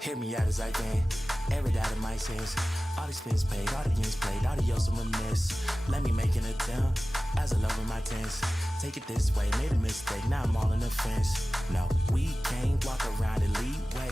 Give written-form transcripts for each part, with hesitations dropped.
Hear me out as I can, air it out of my sense. All expense paid, audience played, adios and remiss. Let me make an attempt, as I lower my tents. Take it this way, made a mistake, now I'm all in the fence. No, we can't walk around and lead way.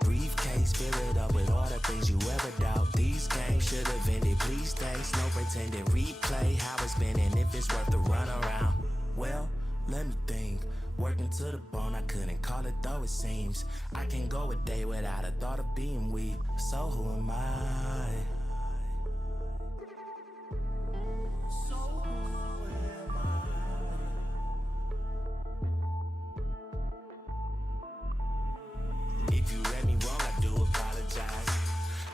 Briefcase, fill it up with all the things you ever doubt. These games should have ended, please thanks. No pretending, replay how it's been and if it's worth the run around. Well, let me think. Working to the bone, I couldn't call it though it seems. I can't go a day without a thought of being weak. So who am I? So who am I? If you read me wrong, I do apologize.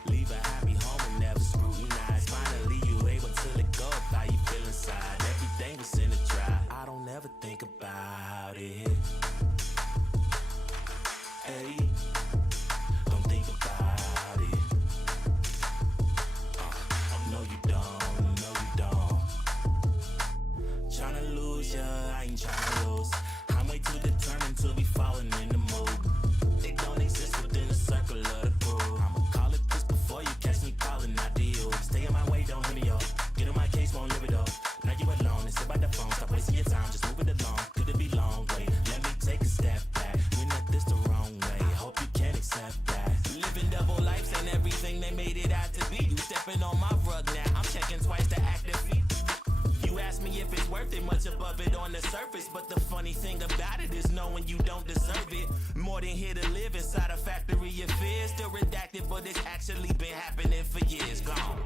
Leave a happy home and never scrutinize. Finally you able to let go of how you feel inside. Everything was in a try. I don't ever think about it. Hey, don't think about it. No you don't, no you don't. Tryna lose ya, I ain't tryna lose. I'm way too determined to be falling in the mood. It don't exist within the circle of the crew. I'ma call it this before you catch me calling out to you. Stay in my way, don't hit me up. Get on my case, won't live it up. Now you alone and sit by the phone. Stop wasting your time, just move it along. Could it be long? Wait, let me take a step back. We're not this the wrong way. Hope you can accept that. Living double lives ain't everything they made it out to be. You stepping on my rug now. I'm checking twice to activate. You ask me if it's worth it, much above it on the surface. But the funny thing about it is knowing you don't deserve it. More than here to live inside a factory of fear. Still redacted, but it's actually been happening for years. Gone.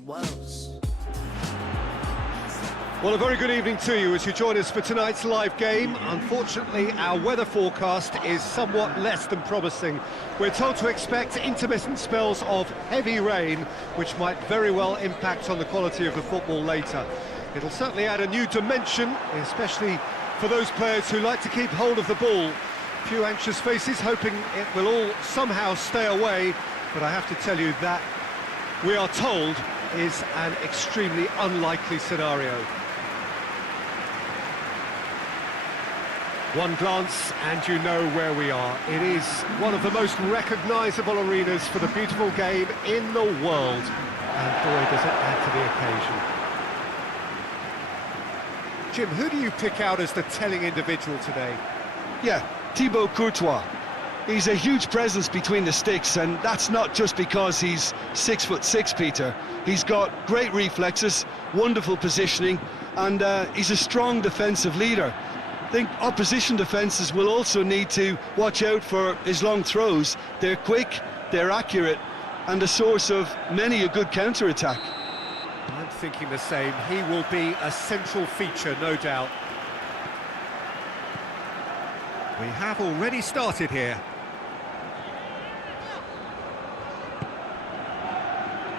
woes. Well, a very good evening to you as you join us for tonight's live game. Unfortunately, our weather forecast is somewhat less than promising. We're told to expect intermittent spells of heavy rain, which might very well impact on the quality of the football later. It'll certainly add a new dimension, especially for those players who like to keep hold of the ball. A few anxious faces hoping it will all somehow stay away, but I have to tell you that we are told is an extremely unlikely scenario. One glance and you know where we are. It is one of the most recognisable arenas for the beautiful game in the world. And boy, does it add to the occasion. Jim, who do you pick out as the telling individual today? Yeah, Thibaut Courtois. He's a huge presence between the sticks, and that's not just because he's 6'6", Peter. He's got great reflexes, wonderful positioning, and he's a strong defensive leader. I think opposition defences will also need to watch out for his long throws. They're quick, they're accurate, and a source of many a good counter-attack. I'm thinking the same. He will be a central feature, no doubt. We have already started here.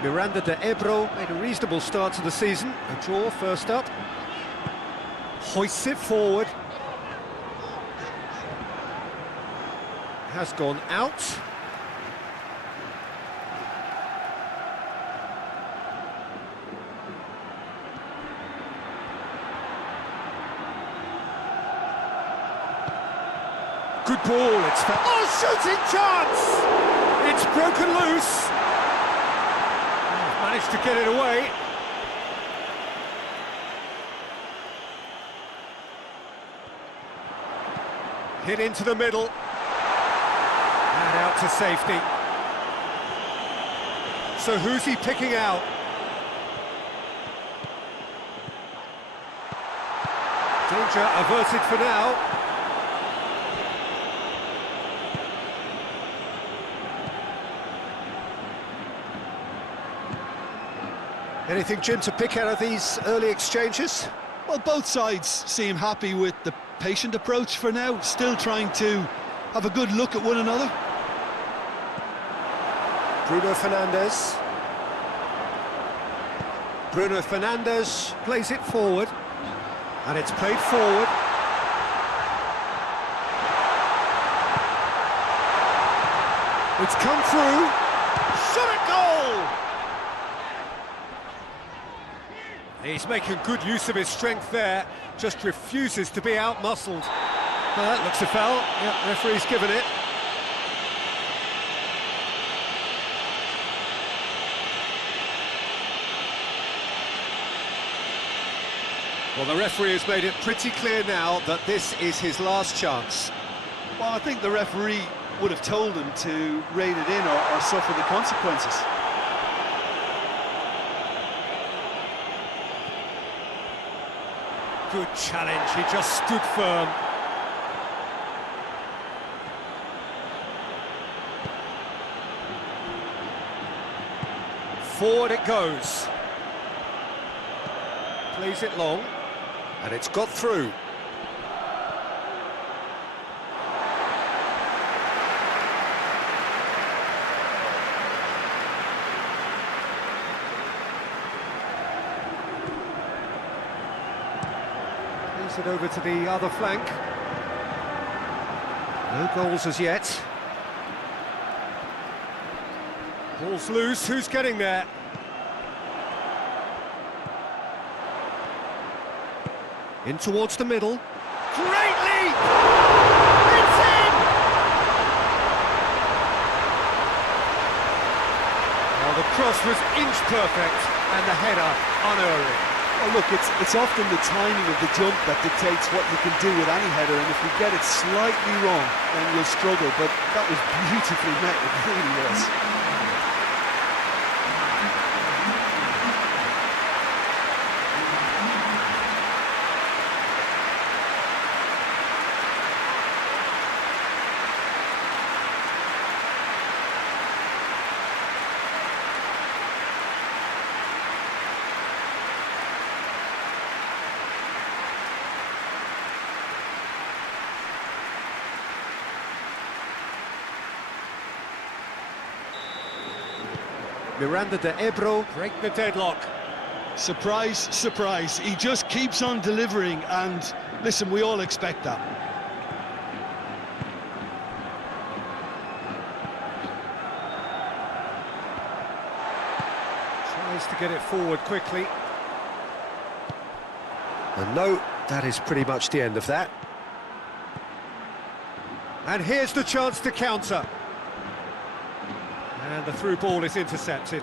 Miranda de Ebro made a reasonable start to the season. A draw first up. Hoists it forward. Has gone out. Good ball, it's... Oh, shooting chance! It's broken loose. Managed to get it away. Hit into the middle. And out to safety. So who's he picking out? Danger averted for now. Anything, Jim, to pick out of these early exchanges? Well, both sides seem happy with the patient approach for now, still trying to have a good look at one another. Bruno Fernandes. Bruno Fernandes plays it forward. And it's played forward. It's come through. Shot at goal! He's making good use of his strength there, just refuses to be out-muscled. Well, that looks a foul. Yeah, referee's given it. Well, the referee has made it pretty clear now that this is his last chance. Well, I think the referee would have told him to rein it in or suffer the consequences. Good challenge, he just stood firm. Forward it goes. Plays it long, and it's got through. It over to the other flank. No goals as yet. Ball's loose, who's getting there? In towards the middle. Great leap! It's in! Well, the cross was inch perfect and the header unerring. Well, look, it's often the timing of the jump that dictates what you can do with any header, and if you get it slightly wrong, then you'll struggle, but that was beautifully met, it really was. Miranda de Ebro break the deadlock. Surprise, surprise. He just keeps on delivering, and listen, we all expect that. Tries to get it forward quickly. And no, that is pretty much the end of that. And here's the chance to counter. And the through ball is intercepted.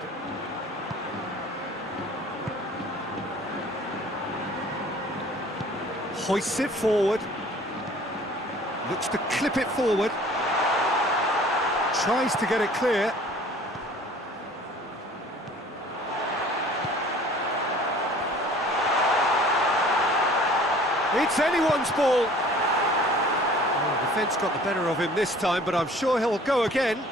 Hoists it forward. Looks to clip it forward. Tries to get it clear. It's anyone's ball. Oh, the defence got the better of him this time, but I'm sure he'll go again.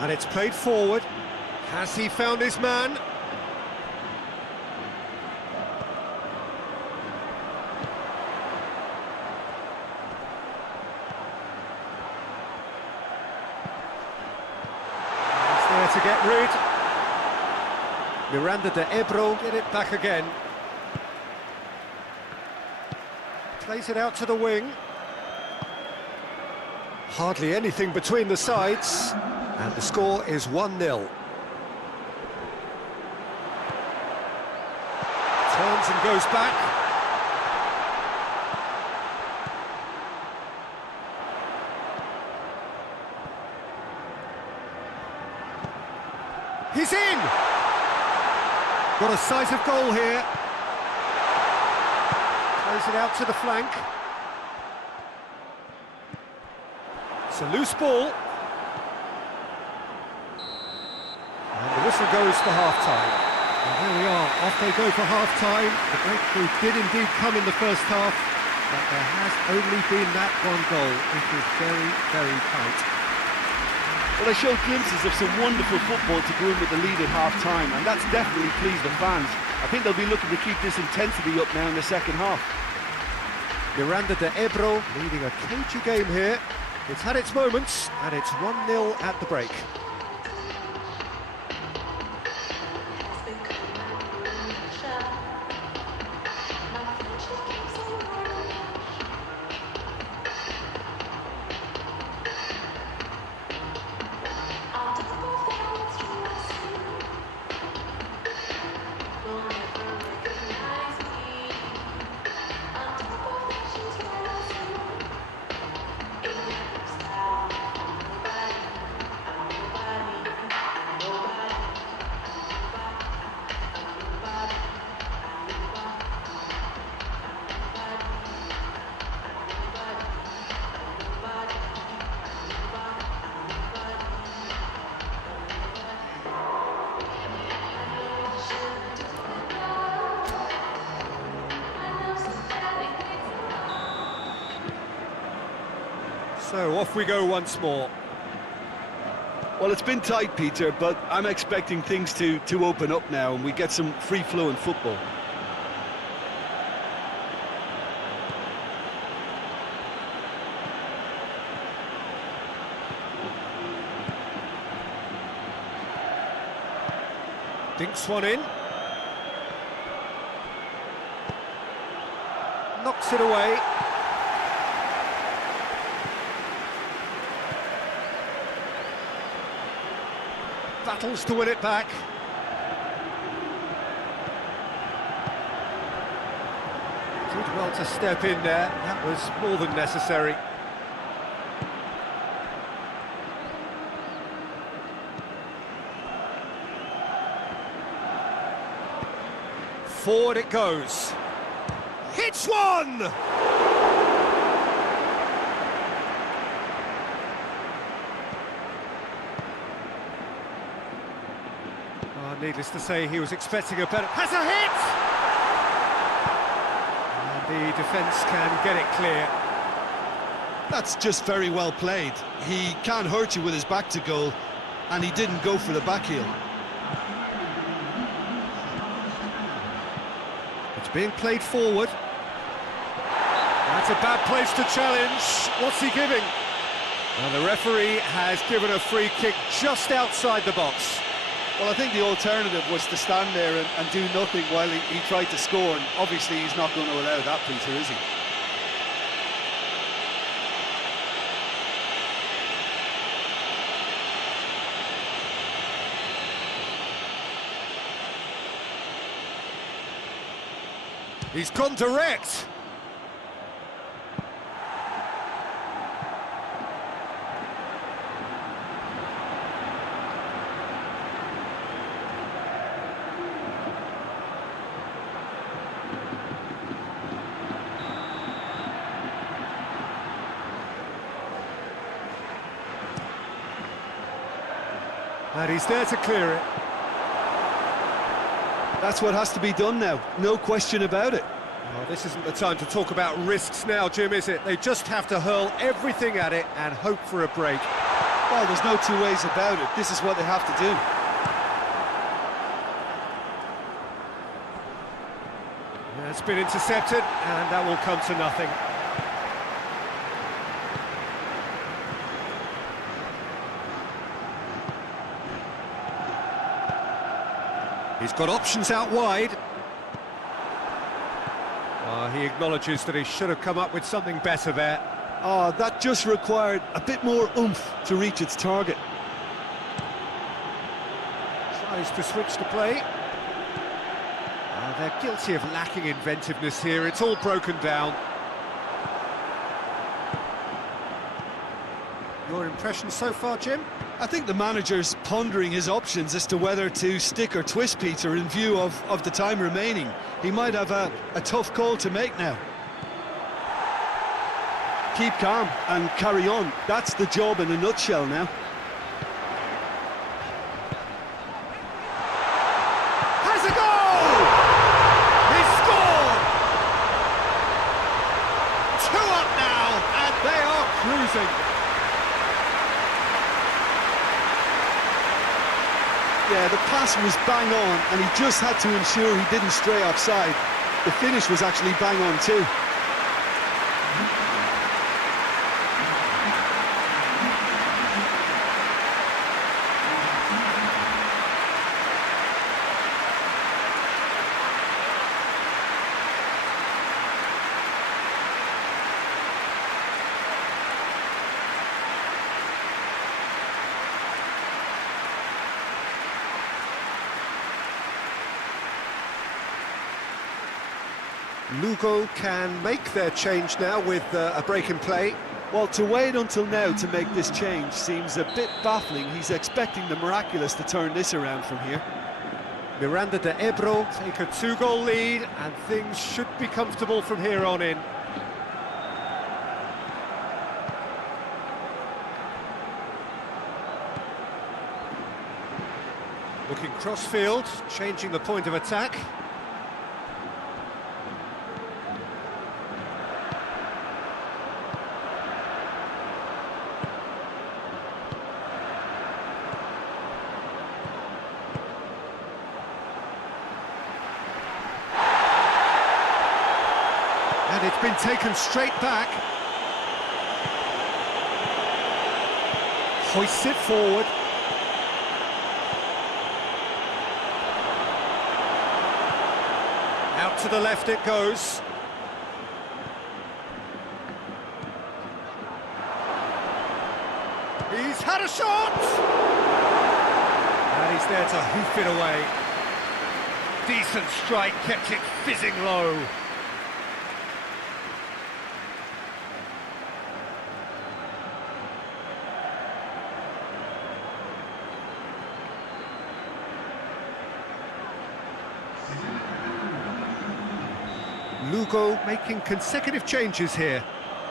And it's played forward. Has he found his man? He's there to get rid. Miranda de Ebro get it back again. Plays it out to the wing. Hardly anything between the sides. And the score is 1-0. Turns and goes back. He's in! Got a sight of goal here. Plays it out to the flank. It's a loose ball. And the whistle goes for half-time. And here we are, off they go for half-time. The breakthrough did indeed come in the first half, but there has only been that one goal. It was very, very tight. Well, they showed glimpses of some wonderful football to go in with the lead at half-time, and that's definitely pleased the fans. I think they'll be looking to keep this intensity up now in the second half. Miranda de Ebro leading a cagey game here. It's had its moments, and it's 1-0 at the break. So off we go once more. Well, it's been tight, Peter, but I'm expecting things to open up now and we get some free-flowing football. Dinks one in. Knocks it away. Battles to win it back. Did well to step in there. That was more than necessary. Forward it goes. Hits one! Needless to say, he was expecting a better... Has a hit! And the defence can get it clear. That's just very well played. He can't hurt you with his back to goal, and he didn't go for the back heel. It's being played forward. That's a bad place to challenge. What's he giving? And the referee has given a free kick just outside the box. Well, I think the alternative was to stand there and do nothing while he tried to score, and obviously he's not going to allow that, Peter, is he? He's gone direct. And he's there to clear it. That's what has to be done now, no question about it. Well, this isn't the time to talk about risks now, Jim, is it? They just have to hurl everything at it and hope for a break. Well, there's no two ways about it. This is what they have to do. Yeah, it's been intercepted, and that will come to nothing. He's got options out wide. He acknowledges that he should have come up with something better there. Oh, that just required a bit more oomph to reach its target. Tries to switch the play. They're guilty of lacking inventiveness here. It's all broken down. Your impression so far, Jim? I think the manager's pondering his options as to whether to stick or twist, Peter, in view of the time remaining. He might have a tough call to make now. Keep calm and carry on. That's the job in a nutshell now. Has a goal! He's scored! 2 up now, and they are cruising. Yeah, the pass was bang on, and he just had to ensure he didn't stray offside. The finish was actually bang on too. Lugo can make their change now with a break in play. Well, to wait until now to make this change seems a bit baffling. He's expecting the miraculous to turn this around from here. Miranda de Ebro take a 2-goal lead, and things should be comfortable from here on in. Looking cross-field, changing the point of attack. And it's been taken straight back. Hoists it forward. Out to the left it goes. He's had a shot! And he's there to hoof it away. Decent strike, kept it fizzing low. Lugo making consecutive changes here.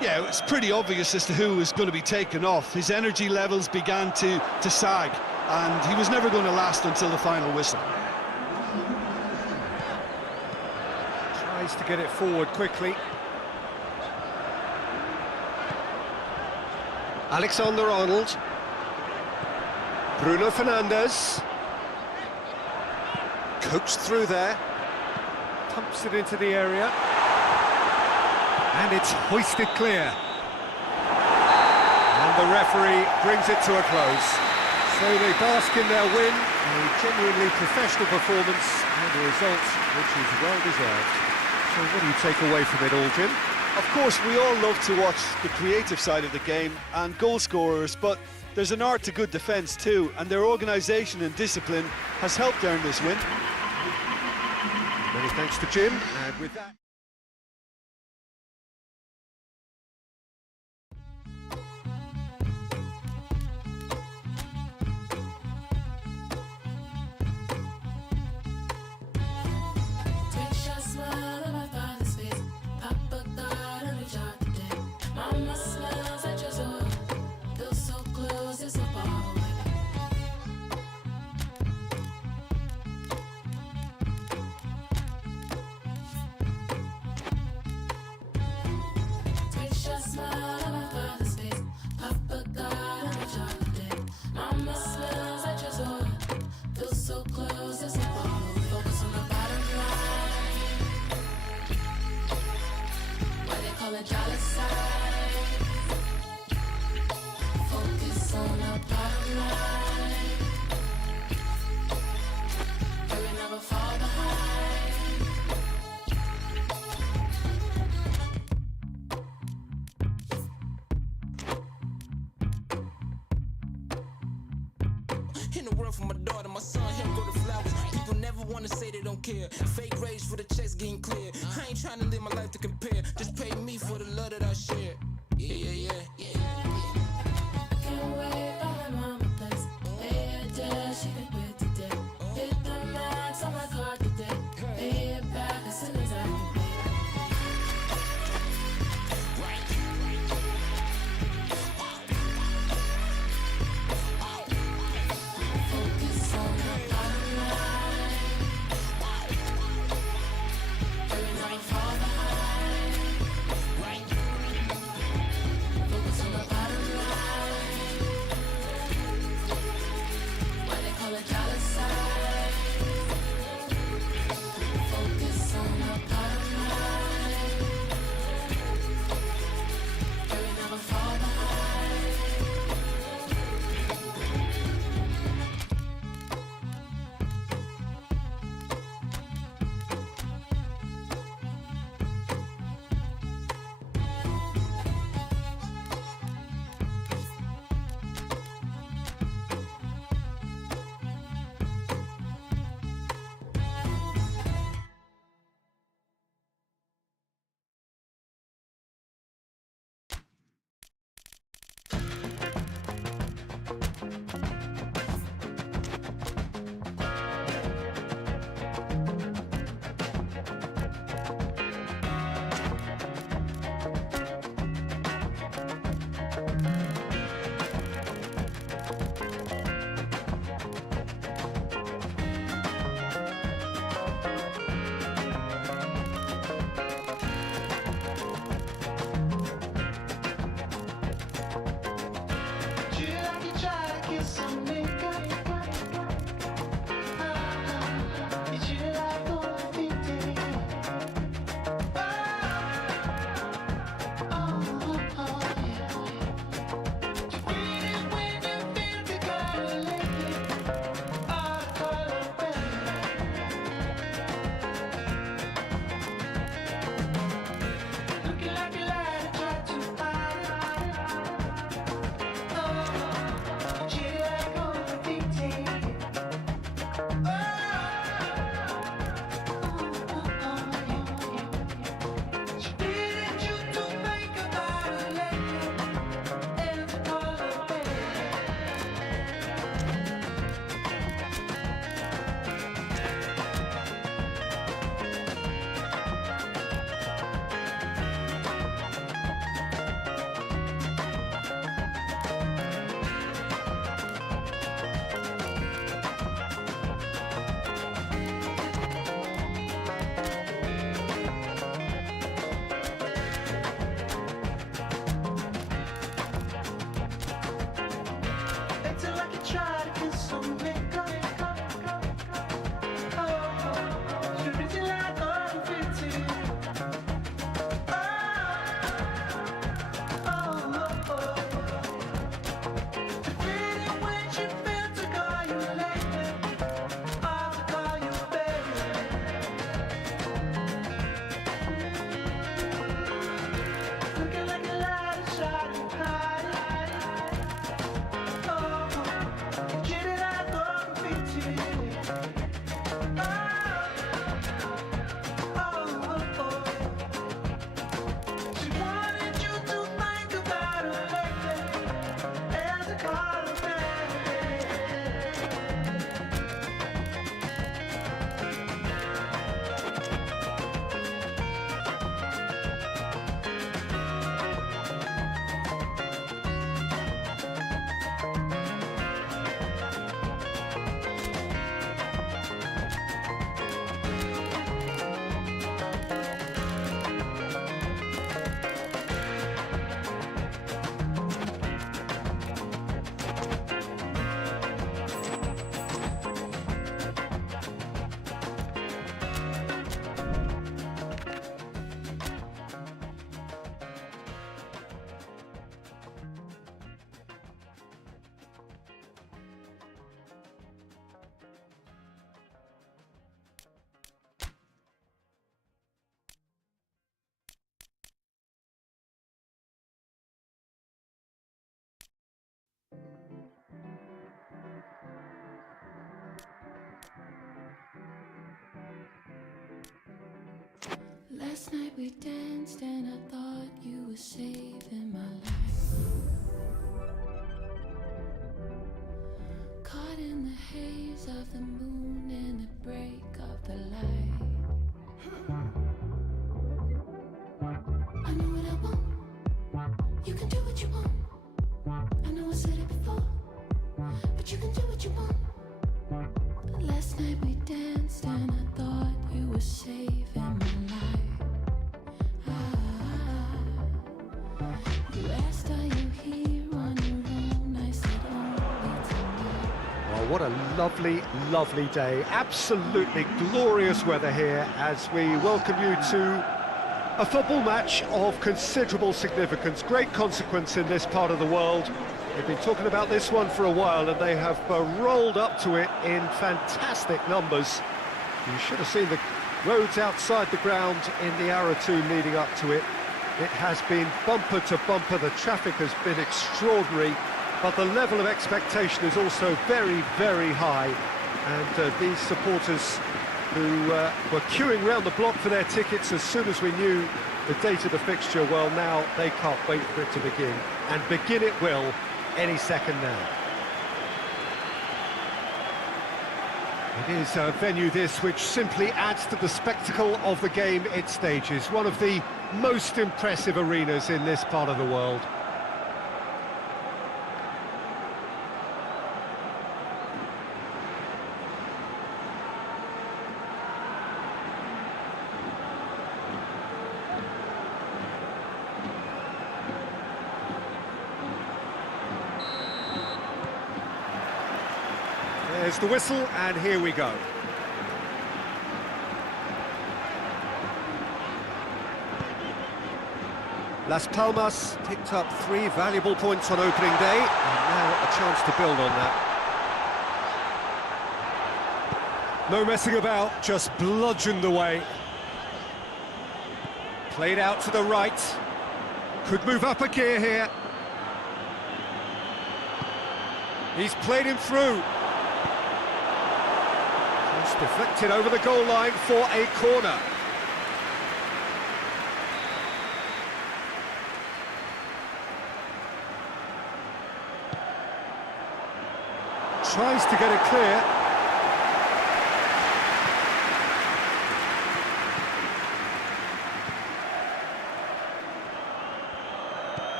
Yeah, it was pretty obvious as to who was going to be taken off. His energy levels began to sag, and he was never going to last until the final whistle. Tries to get it forward quickly. Alexander-Arnold. Bruno Fernandes. Coaxed through there. Pumps it into the area. And it's hoisted clear. And the referee brings it to a close. So they bask in their win, a genuinely professional performance, and a result which is well deserved. So what do you take away from it all, Jim? Of course, we all love to watch the creative side of the game and goal scorers, but there's an art to good defence too, and their organisation and discipline has helped earn this win. Many thanks to Jim, and with that... Focus on the bottom line. You will never fall behind. In the world for my daughter, my son, him go to flowers. People never wanna say they don't care. Fake rage for the checks getting clear. I ain't trying to live my life to compare. Just pay me for the love that I share. Yeah. Can't wait by my mama place. Pay her debt, she can quit today. Hit the max on my card today. Pay it back as soon as I can pay. Focus on the bottom line. You will never fall behind. Last night we danced and I thought you were saving my life. Caught in the haze of the moon and the break of the light. I know what I want. You can do what you want. I know I said it before, but you can do what you want. But last night we danced and I thought you were saving my life. You asked, are you here on your own? I said only tonight. Well, what a lovely, lovely day. Absolutely glorious weather here as we welcome you to a football match of considerable significance, great consequence in this part of the world. They've been talking about this one for a while and they have rolled up to it in fantastic numbers. You should have seen the roads outside the ground in the hour or two leading up to it. It has been bumper to bumper, the traffic has been extraordinary, but the level of expectation is also very, very high. And these supporters who were queuing round the block for their tickets as soon as we knew the date of the fixture, well, now they can't wait for it to begin. And begin it will any second now. It is a venue this which simply adds to the spectacle of the game it stages. One of the most impressive arenas in this part of the world. There's the whistle, and here we go. Las Palmas picked up 3 valuable points on opening day, and now a chance to build on that. No messing about, just bludgeoned away. Played out to the right. Could move up a gear here. He's played him through. Just deflected over the goal line for a corner. Tries to get it clear.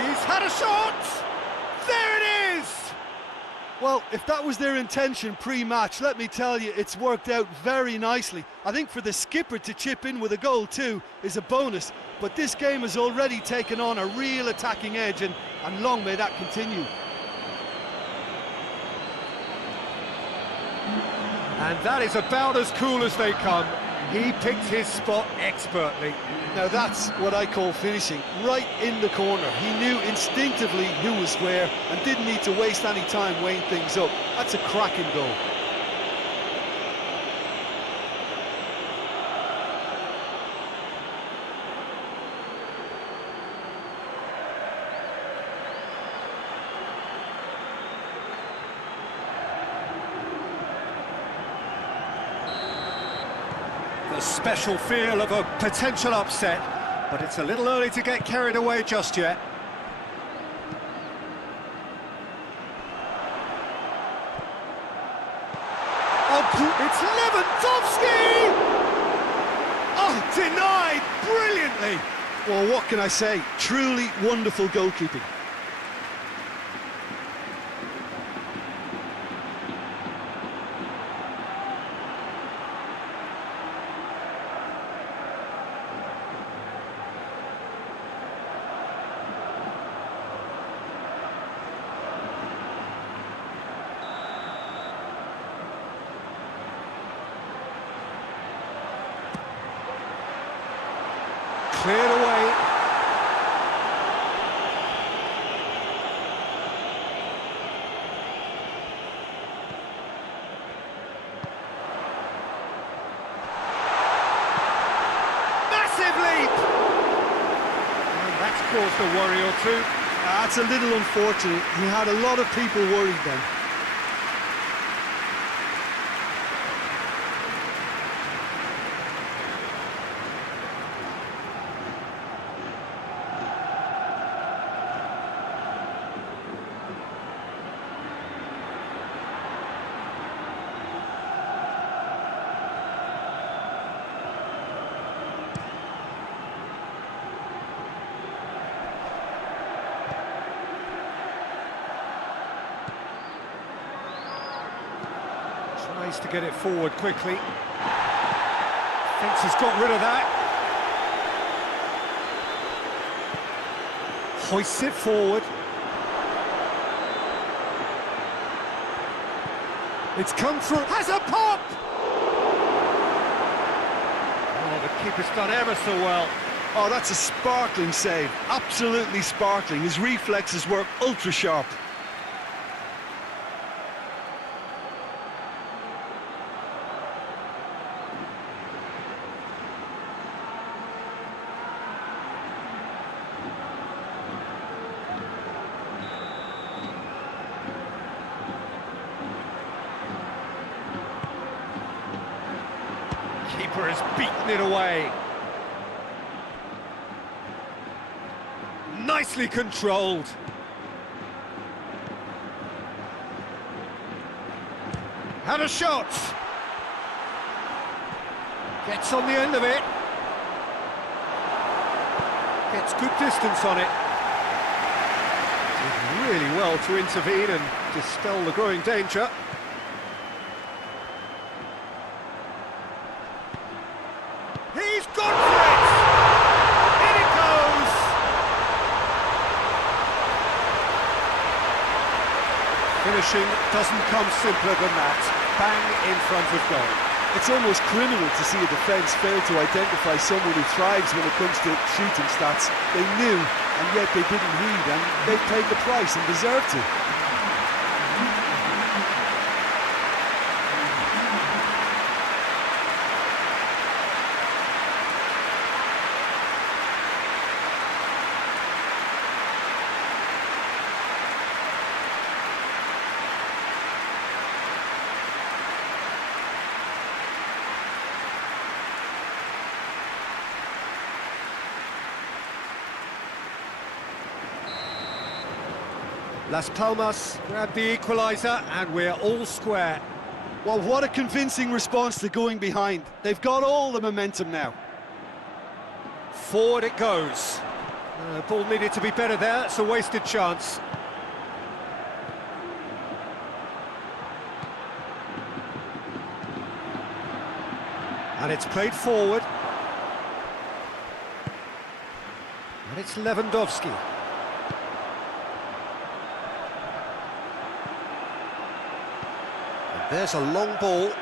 He's had a shot! There it is! Well, if that was their intention pre-match, let me tell you, it's worked out very nicely. I think for the skipper to chip in with a goal too is a bonus, but this game has already taken on a real attacking edge, and long may that continue. And that is about as cool as they come. He picked his spot expertly. Now that's what I call finishing, right in the corner. He knew instinctively who was where and didn't need to waste any time weighing things up. That's a cracking goal. The special feel of a potential upset, but it's a little early to get carried away just yet. Oh, it's Lewandowski! Oh, denied brilliantly! Well, what can I say? Truly wonderful goalkeeping. Cleared away. Massive leap! And that's caused a worry or two. That's a little unfortunate. He had a lot of people worried then. Tries to get it forward quickly. Thinks he's got rid of that. Hoists it forward. It's come through. Has a pop! Oh, the keeper's done ever so well. Oh, that's a sparkling save. Absolutely sparkling. His reflexes were ultra sharp. Keeper has beaten it away. Nicely controlled. Had a shot. Gets on the end of it. Gets good distance on it. Did really well to intervene and dispel the growing danger. He's gone for it! In it goes! Finishing doesn't come simpler than that. Bang in front of goal. It's almost criminal to see a defence fail to identify someone who thrives when it comes to shooting stats. They knew, and yet they didn't read, and they paid the price and deserved to. Las Palmas grab the equaliser and we're all square. Well, what a convincing response to going behind. They've got all the momentum now. Forward it goes. Ball needed to be better there, it's a wasted chance. And it's played forward. And it's Lewandowski. And there's a long ball.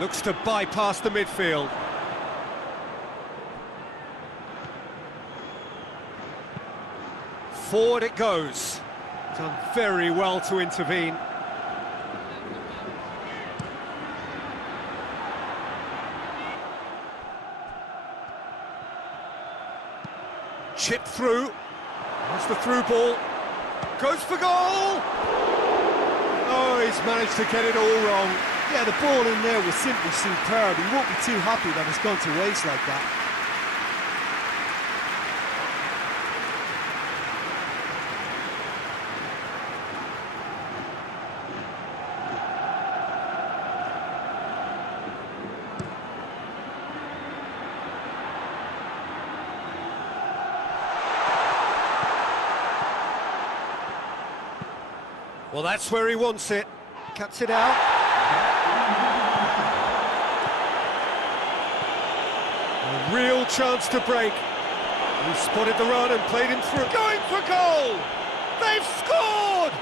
Looks to bypass the midfield. Forward it goes. Done very well to intervene. Chip through. That's the through ball. Goes for goal! Oh, he's managed to get it all wrong. Yeah, the ball in there was simply superb. He won't be too happy that it's gone to waste like that. Well, that's where he wants it. Cuts it out. A real chance to break. He spotted the run and played him through. Going for goal! They've scored!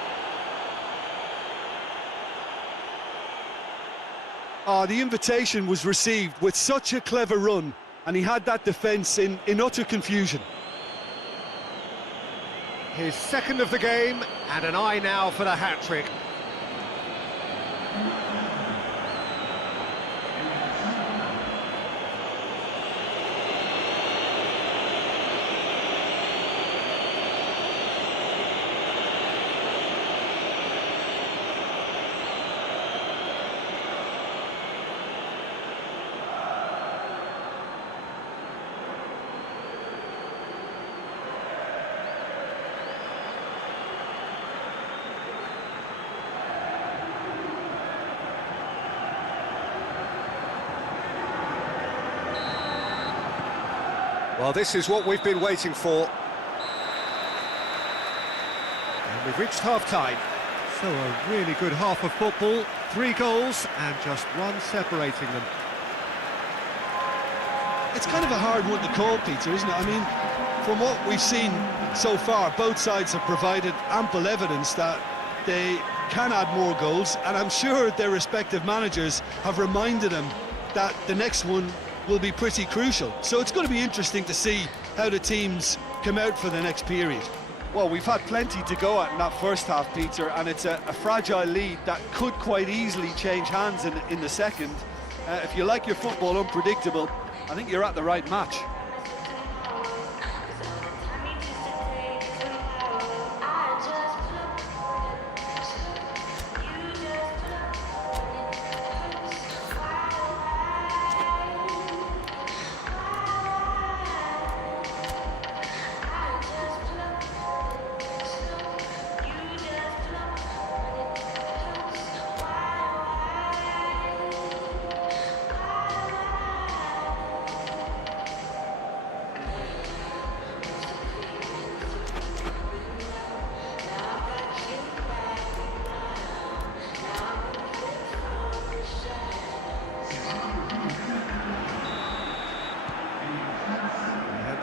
The invitation was received with such a clever run, and he had that defence in utter confusion. his second of the game, and an eye now for the hat-trick. Well, this is what we've been waiting for. And we've reached half-time. So a really good half of football. 3 goals and just one separating them. It's kind of a hard one to call, Peter, isn't it? I mean, from what we've seen so far, both sides have provided ample evidence that they can add more goals, and I'm sure their respective managers have reminded them that the next one will be pretty crucial. So it's going to be interesting to see how the teams come out for the next period. Well, we've had plenty to go at in that first half, Peter, and it's a fragile lead that could quite easily change hands in the second. If you like your football unpredictable, I think you're at the right match.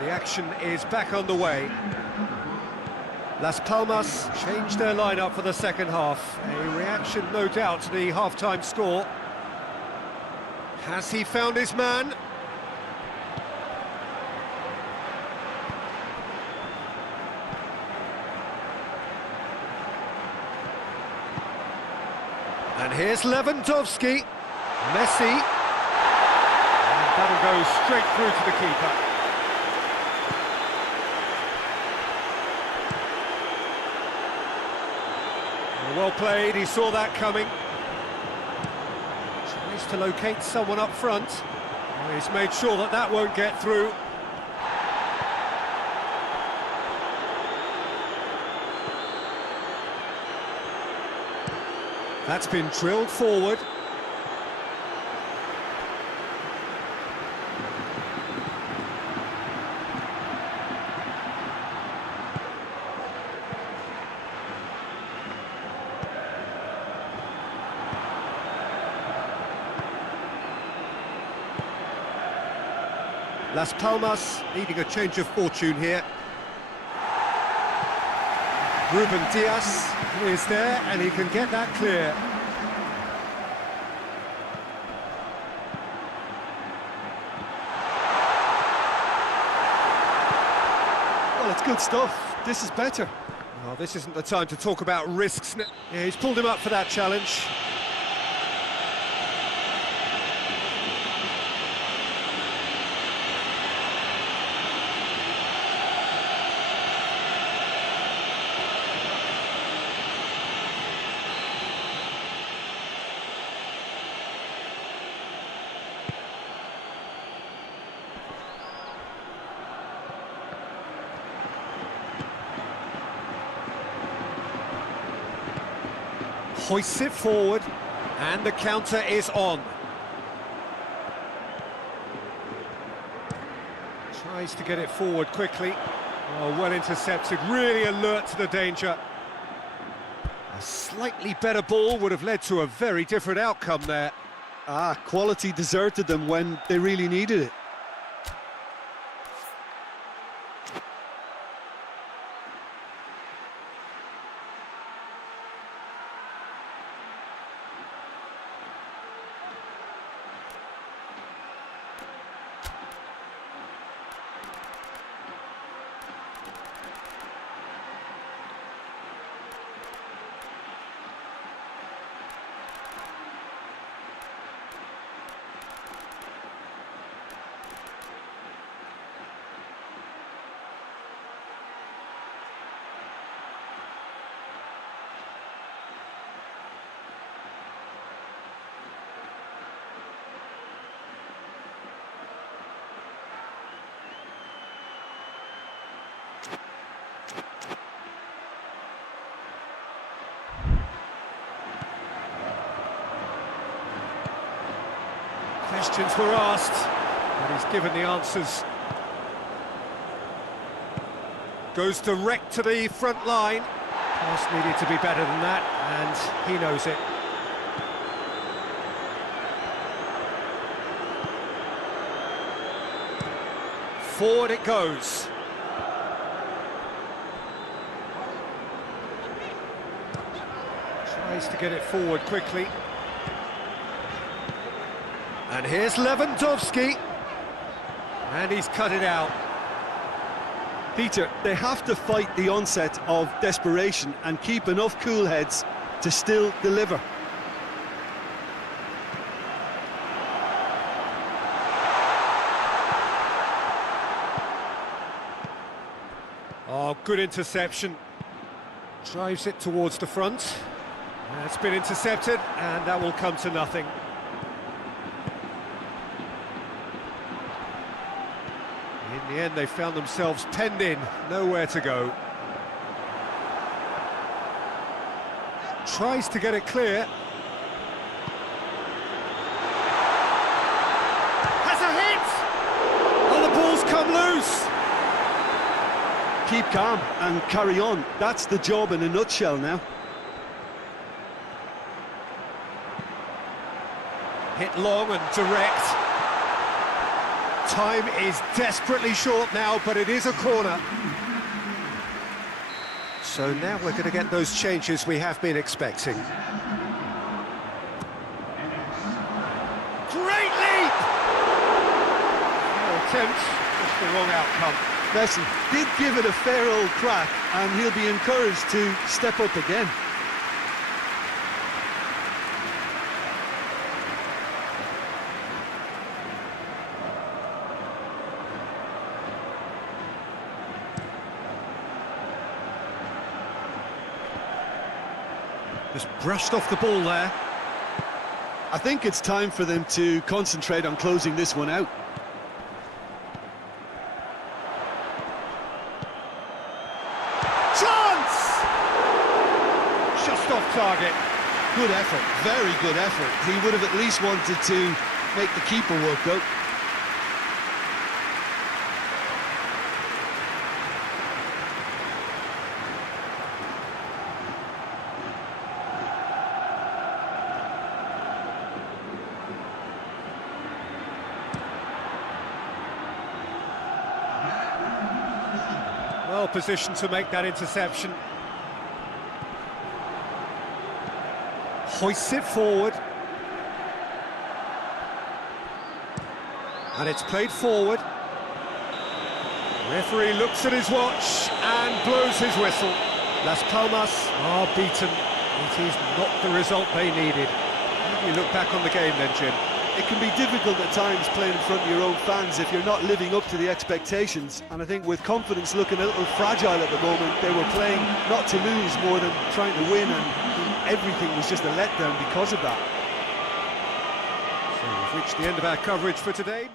The action is back on the way. Las Palmas changed their lineup for the second half. A reaction, no doubt, to the half-time score. Has he found his man? And here's Lewandowski. Messi. And that'll go straight through to the keeper. Well played, he saw that coming. Tries to locate someone up front. Well, he's made sure that that won't get through. That's been drilled forward. Las Palmas needing a change of fortune here. Ruben Diaz is there and he can get that clear. Well, it's good stuff. This is better. Well, this isn't the time to talk about risks. Yeah, he's pulled him up for that challenge. Hoists it forward, and the counter is on. Tries to get it forward quickly. Oh, well intercepted, really alert to the danger. A slightly better ball would have led to a very different outcome there. Quality deserted them when they really needed it. Questions were asked, but he's given the answers. Goes direct to the front line. Pass needed to be better than that, and he knows it. Forward it goes. Tries to get it forward quickly. And here's Lewandowski. And he's cut it out. Peter, they have to fight the onset of desperation and keep enough cool heads to still deliver. Oh, good interception. Drives it towards the front. It's been intercepted, and that will come to nothing. In the end, they found themselves penned in, nowhere to go. Tries to get it clear. Has a hit! Oh, the ball's come loose! Keep calm and carry on. That's the job in a nutshell now. Hit long and direct. Time is desperately short now, but it is a corner. So now we're going to get those changes we have been expecting. Great leap! No attempt, just the wrong outcome. Messi did give it a fair old crack, and he'll be encouraged to step up again. Just brushed off the ball there. I think it's time for them to concentrate on closing this one out. Chance! Just off target. Good effort, very good effort. He would have at least wanted to make the keeper work out. Well positioned to make that interception. Hoists it forward. And it's played forward. Referee looks at his watch and blows his whistle. Las Palmas are beaten. It is not the result they needed. How do you look back on the game then, Jim? It can be difficult at times playing in front of your own fans if you're not living up to the expectations. And I think with confidence looking a little fragile at the moment, they were playing not to lose more than trying to win, and everything was just a letdown because of that. So we've reached the end of our coverage for today.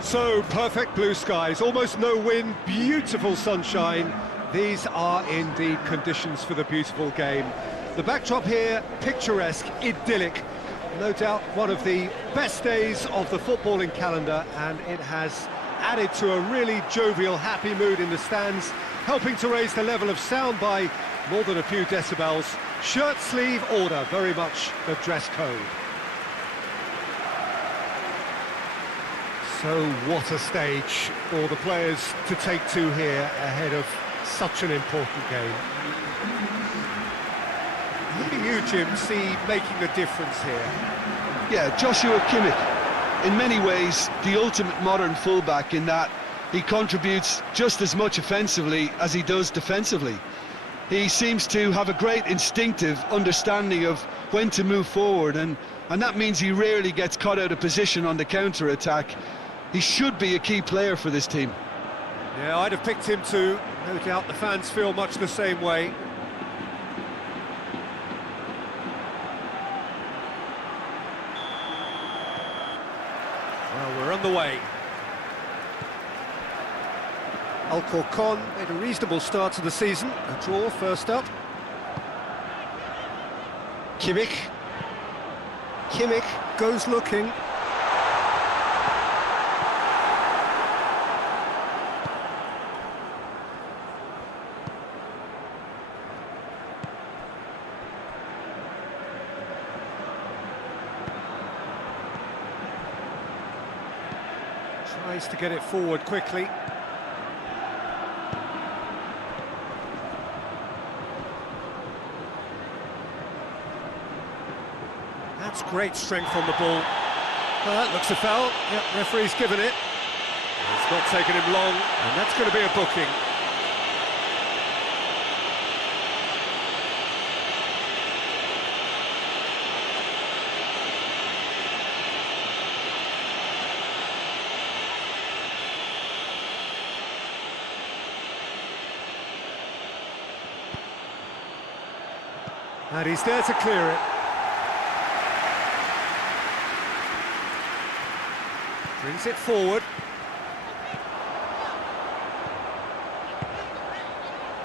So, perfect blue skies, almost no wind, beautiful sunshine. These are indeed conditions for the beautiful game. The backdrop here, picturesque, idyllic. No doubt one of the best days of the footballing calendar, and it has added to a really jovial, happy mood in the stands, helping to raise the level of sound by more than a few decibels. Shirt sleeve order, very much the dress code. So what a stage for the players to take to here ahead of such an important game. Who do you, Jim, see making the difference here? Yeah, Joshua Kimmich, in many ways the ultimate modern fullback in that he contributes just as much offensively as he does defensively. He seems to have a great instinctive understanding of when to move forward, and that means he rarely gets caught out of position on the counter-attack. He should be a key player for this team. Yeah, I'd have picked him too. No doubt the fans feel much the same way. Well, we're on the way. Alcorcon made a reasonable start to the season. A draw first up. Kimmich. Kimmich goes looking. Tries to get it forward quickly. That's great strength on the ball. Well, that looks a foul. Yep, referee's given it. It's not taken him long, and that's going to be a booking. And he's there to clear it. Brings it forward.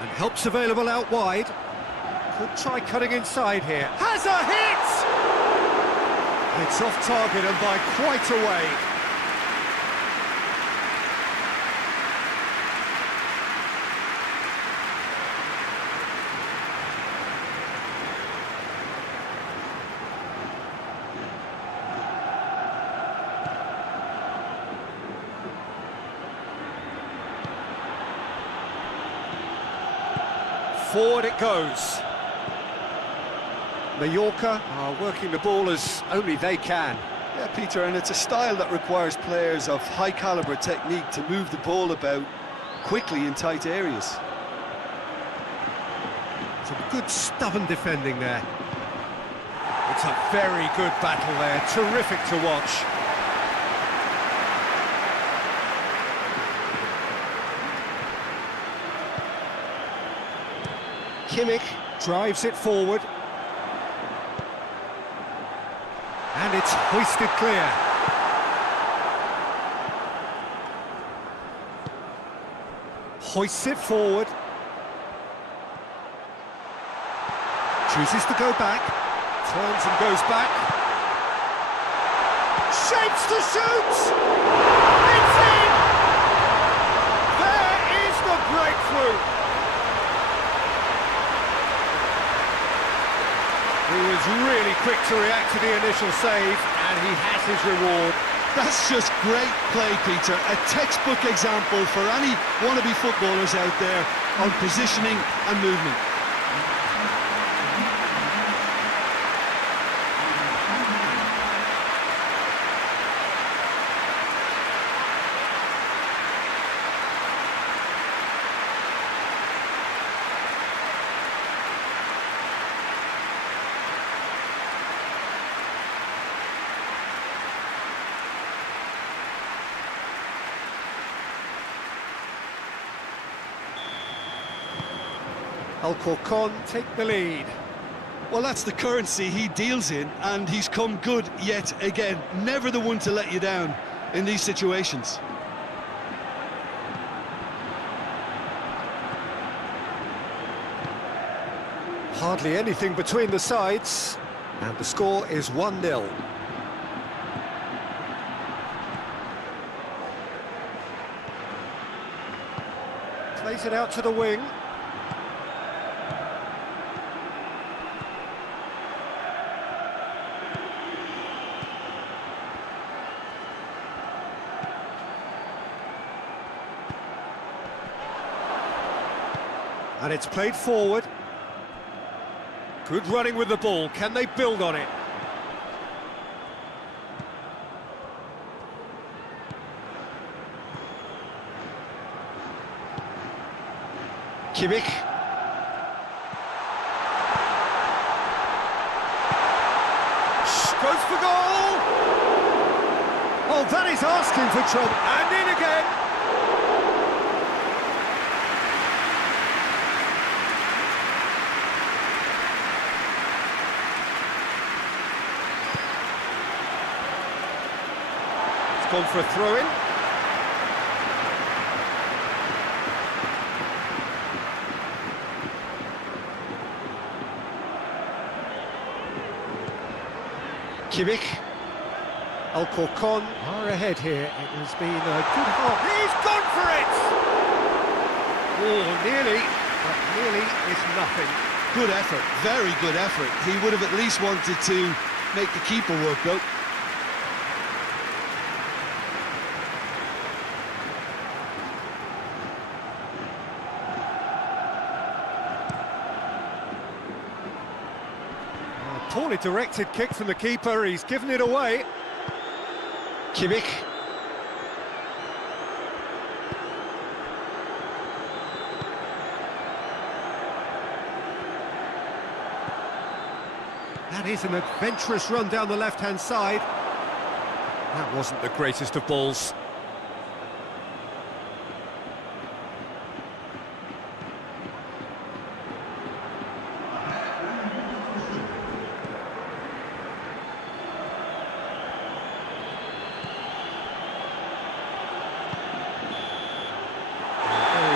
And help's available out wide. Could try cutting inside here. Has a hit! It's off target and by quite a way. Forward it goes. Mallorca are working the ball as only they can. Yeah, Peter, and it's a style that requires players of high-caliber technique to move the ball about quickly in tight areas. Some good stubborn defending there. It's a very good battle there, terrific to watch. Kimmich drives it forward. And it's hoisted clear. Hoists it forward. Chooses to go back. Turns and goes back. Shapes to shoot! It's in! There is the breakthrough! He was was really quick to react to the initial save, and he has his reward. That's just great play, Peter. A textbook example for any wannabe footballers out there on positioning and movement. Alcorcon take the lead. Well, that's the currency he deals in, and he's come good yet again. Never the one to let you down in these situations. Hardly anything between the sides, and the score is 1-0. Plays it out to the wing. And it's played forward. Good running with the ball. Can they build on it? Kimmich. Goes for goal! Oh, that is asking for trouble. And in again! Gone for a throw-in. Kimmich. Alcorcon are ahead here. It has been a good half. He's gone for it! Oh, nearly, but nearly is nothing. Good effort, very good effort. He would have at least wanted to make the keeper work, though. Poorly directed kick from the keeper, he's given it away. Kimmich. That is an adventurous run down the left-hand side. That wasn't the greatest of balls.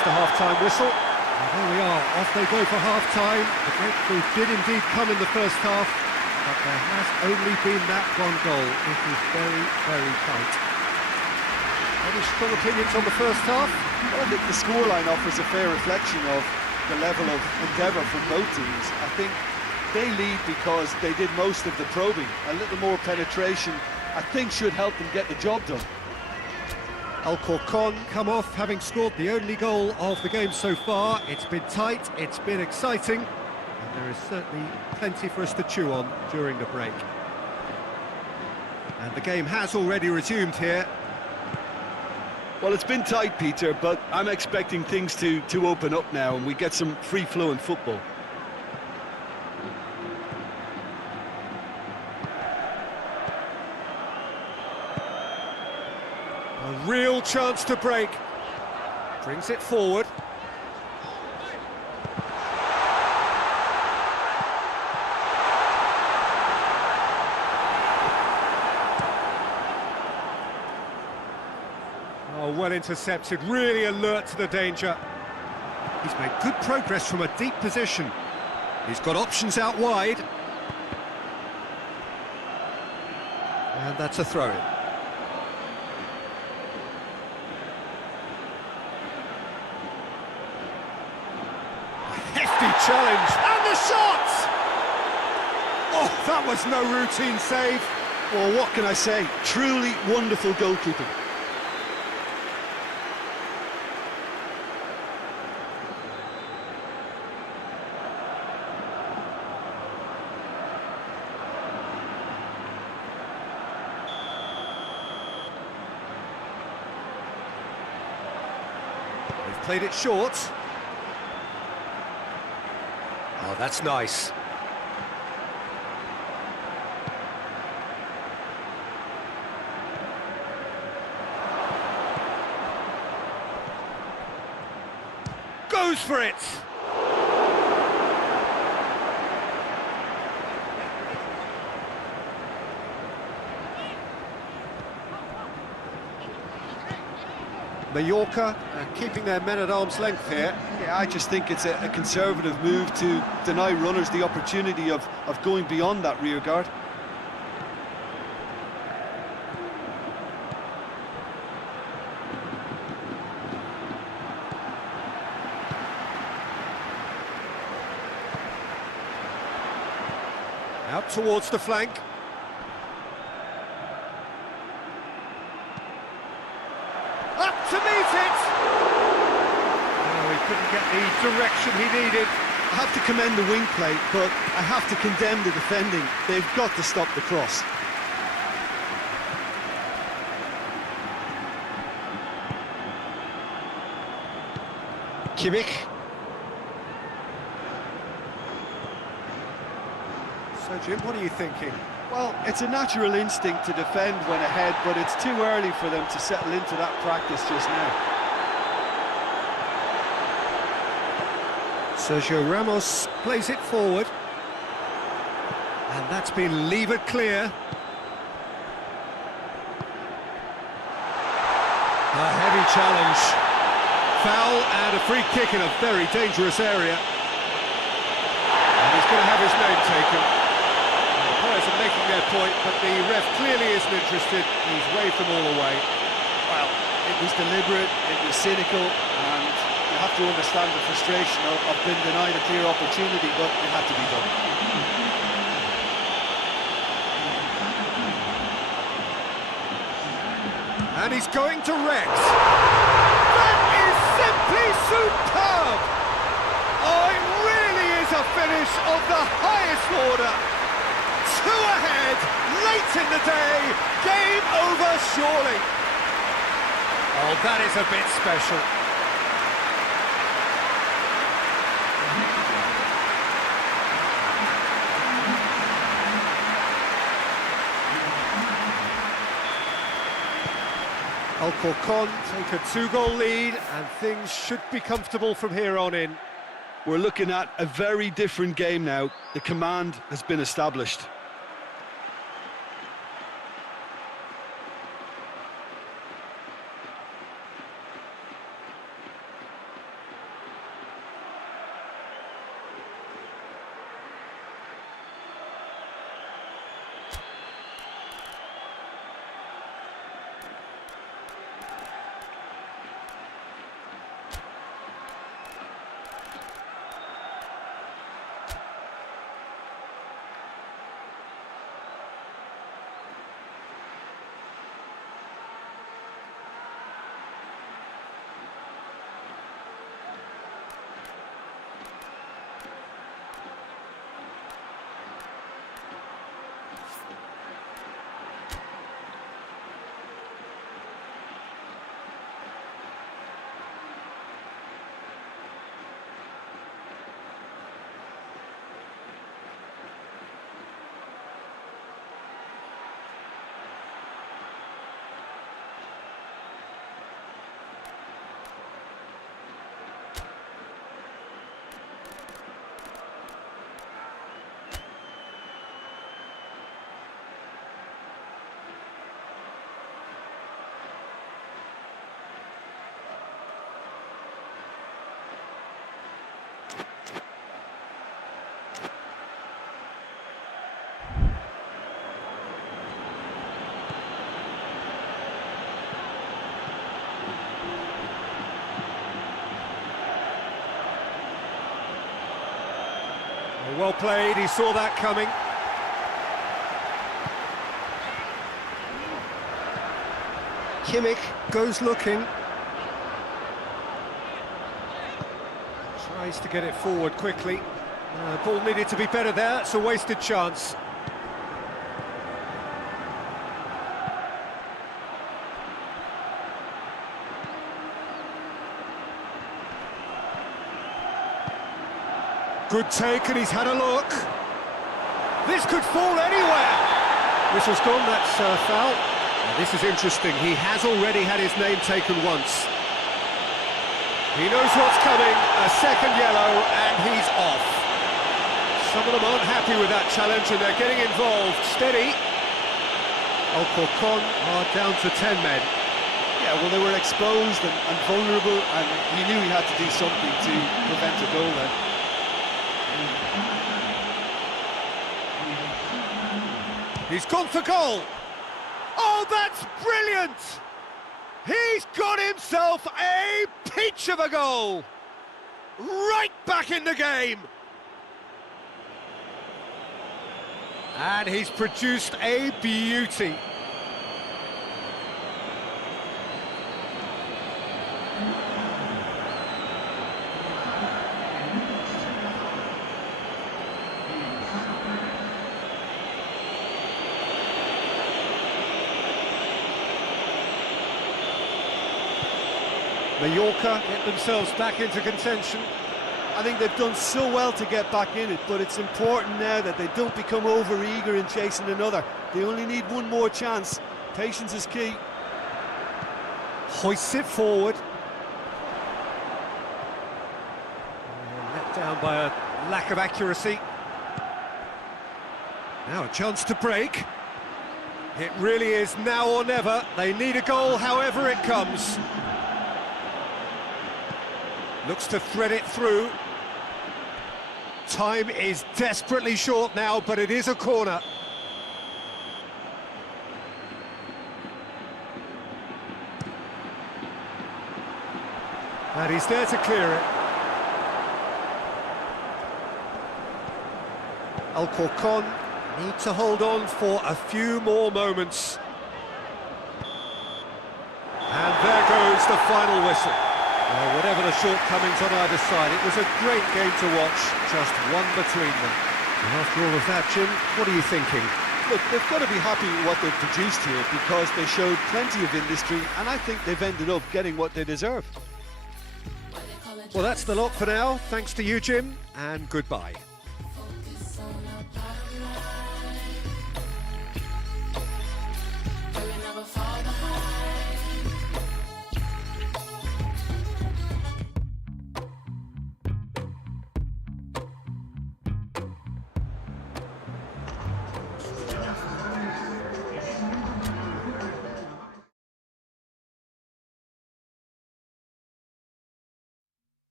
The half-time whistle. And there we are, off they go for half-time. The breakthrough did indeed come in the first half, but there has only been that one goal. It is very, very tight. Any strong opinions on the first half? Well, I think the scoreline offers a fair reflection of the level of endeavour from both teams. I think they lead because they did most of the probing. A little more penetration, I think, should help them get the job done. Alcorcon come off having scored the only goal of the game so far. It's been tight, it's been exciting, and there is certainly plenty for us to chew on during the break. And the game has already resumed here. Well, it's been tight, Peter, but I'm expecting things to open up now and we get some free-flowing football. A real chance to break. Brings it forward. Oh, well intercepted, really alert to the danger. He's made good progress from a deep position. He's got options out wide. And that's a throw-in. Hefty challenge, and the shot! Oh, that was no routine save. Well, what can I say? Truly wonderful goalkeeping. They've played it short. Oh, that's nice. Goes for it! Mallorca keeping their men at arm's length here. Yeah, I just think it's a conservative move to deny runners the opportunity of going beyond that rear guard. Out towards the flank. Up to meet it! Oh, he couldn't get the direction he needed. I have to commend the wing play, but I have to condemn the defending. They've got to stop the cross. Kimmich. So, Jim, what are you thinking? Well, it's a natural instinct to defend when ahead, but it's too early for them to settle into that practice just now. Sergio Ramos plays it forward. And that's been levered clear. A heavy challenge. Foul and a free kick in a very dangerous area. And he's going to have his name taken. The players are making their point, but the ref clearly isn't interested. He's waved them all away. Well, it was deliberate, it was cynical, and you have to understand the frustration of being denied a clear opportunity, but it had to be done. And he's going to Rex. That is simply superb! Oh, it really is a finish of the highest order. 2 ahead, late in the day, game over surely. Oh, that is a bit special. Alcorcon take a 2-goal lead and things should be comfortable from here on in. We're looking at a very different game now. The command has been established. Well played, he saw that coming. Kimmich goes looking. Tries to get it forward quickly. Ball needed to be better there, it's a wasted chance. Good take, and he's had a look. This could fall anywhere. Whistle's gone, that's foul. Now, this is interesting, he has already had his name taken once. He knows what's coming, a second yellow, and he's off. Some of them aren't happy with that challenge, and they're getting involved. Steady. Alcorcon are down to 10 men. Yeah, well, they were exposed and vulnerable, and he knew he had to do something to prevent a goal then. He's gone for goal. Oh, that's brilliant! He's got himself a peach of a goal! Right back in the game! And he's produced a beauty. Mallorca get themselves back into contention. I think they've done so well to get back in it, but it's important now that they don't become over-eager in chasing another. They only need one more chance. Patience is key. Hoists it forward. Let down by a lack of accuracy. Now a chance to break. It really is now or never. They need a goal however it comes. Looks to thread it through. Time is desperately short now, but it is a corner. And he's there to clear it. Alcorcon need to hold on for a few more moments. And there goes the final whistle. Well, whatever the shortcomings on either side, it was a great game to watch, just one between them. And after all of that, Jim, what are you thinking? Look, they've got to be happy with what they've produced here because they showed plenty of industry, and I think they've ended up getting what they deserve. Well, that's the lot for now. Thanks to you, Jim, and goodbye.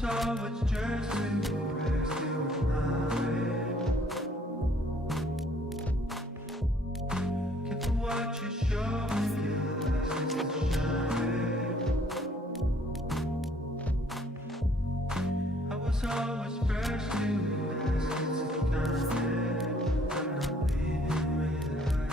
So much just to impress you with my way. Get to watch you show me your lessons to shine. I was always first to essence of kindness. I'm not leaving without.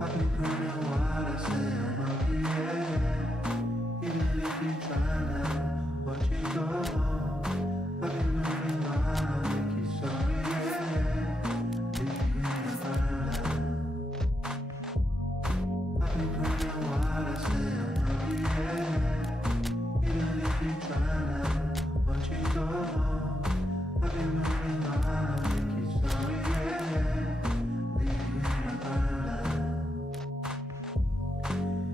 I've been running wild, I say I'm up here. Even if you try now, what you go on. I've been running wild, I'll make you sorry, yeah. Leave you in the fire. I've been running wild, I say I'm up here. Even if you try now, what you go on. I've been running wild, I'll make you sorry, yeah. Leave you in the fire.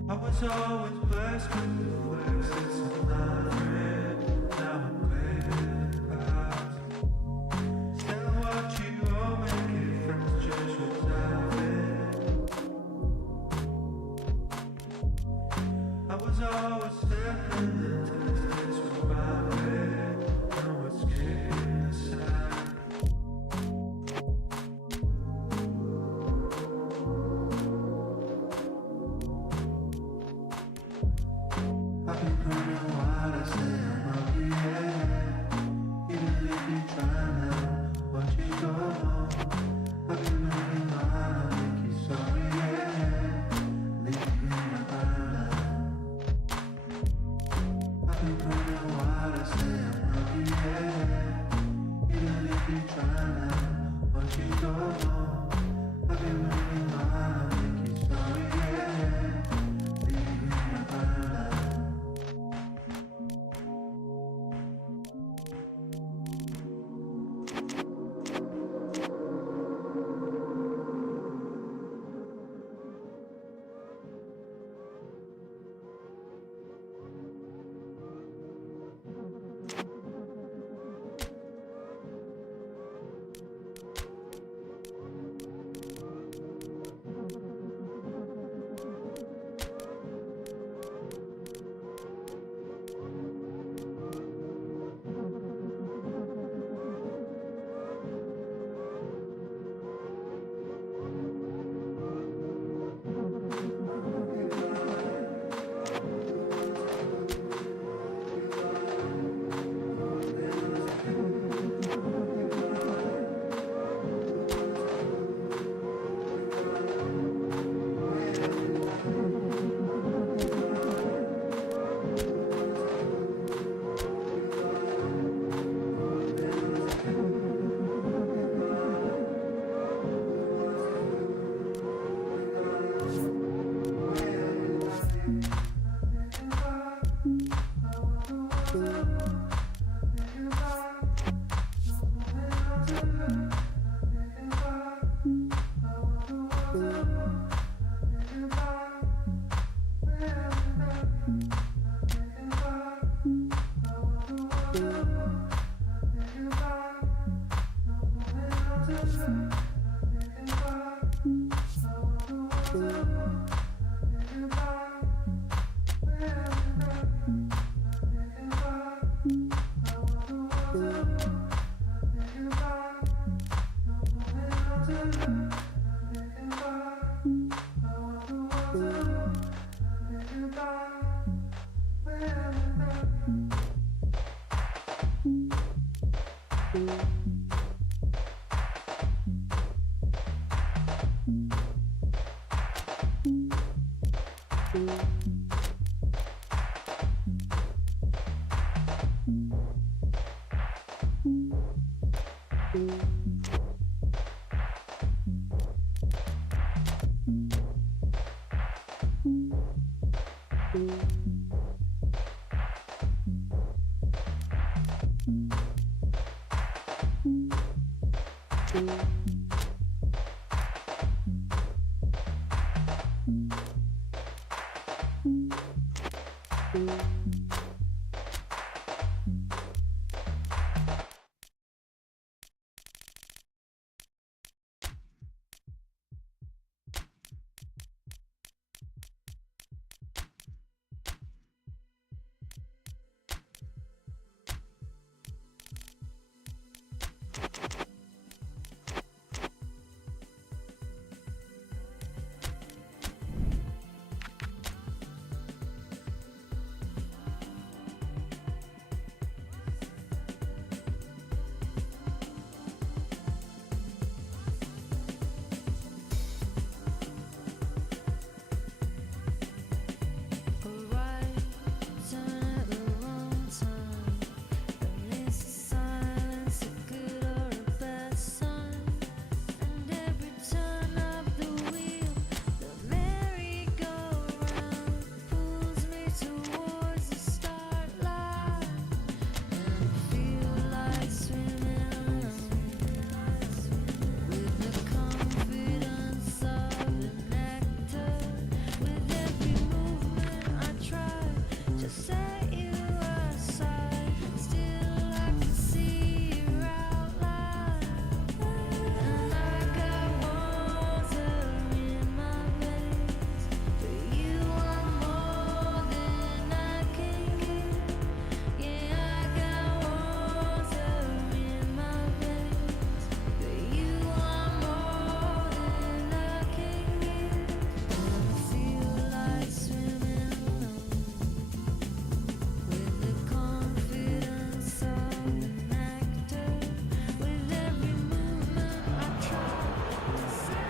I was always blessed with the flex, it's not red. on. I've been running wild, I make it sorry, yeah. Leave me my love.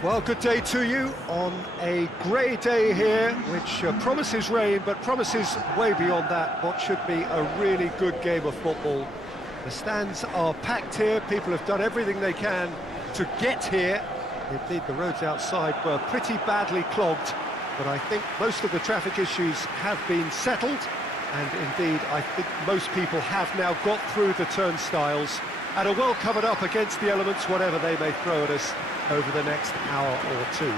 Well, good day to you on a grey day here, which promises rain, but promises way beyond that what should be a really good game of football. The stands are packed here, people have done everything they can to get here. Indeed, the roads outside were pretty badly clogged, but I think most of the traffic issues have been settled, and indeed, I think most people have now got through the turnstiles and are well covered up against the elements, whatever they may throw at us over the next hour or two.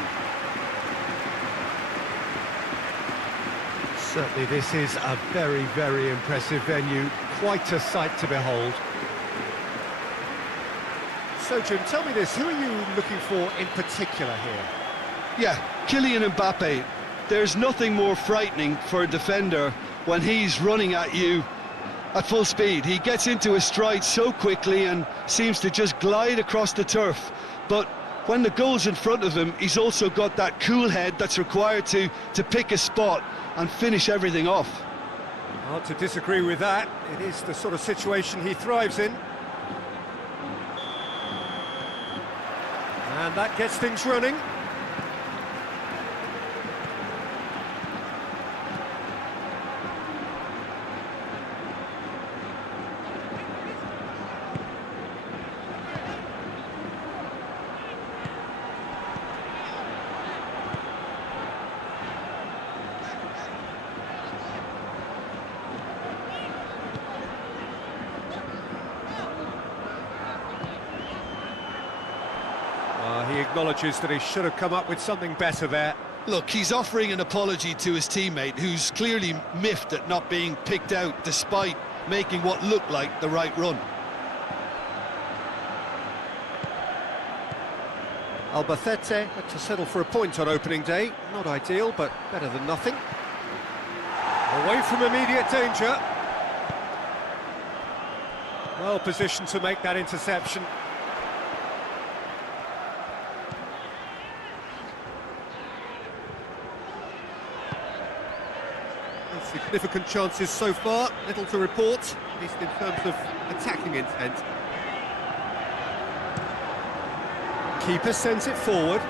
Certainly this is a very, very impressive venue, quite a sight to behold. So, Jim, tell me this, who are you looking for in particular here? Yeah, Kylian Mbappe. There's nothing more frightening for a defender when he's running at you at full speed. He gets into his stride so quickly and seems to just glide across the turf. But when the goal's in front of him, he's also got that cool head that's required to pick a spot and finish everything off. Hard to disagree with that. It is the sort of situation he thrives in. And that gets things running. He acknowledges that he should have come up with something better there. Look, he's offering an apology to his teammate, who's clearly miffed at not being picked out despite making what looked like the right run. Albacete had to settle for a point on opening day. Not ideal, but better than nothing. Away from immediate danger. Well positioned to make that interception. Significant chances so far, little to report, at least in terms of attacking intent. Keeper sends it forward.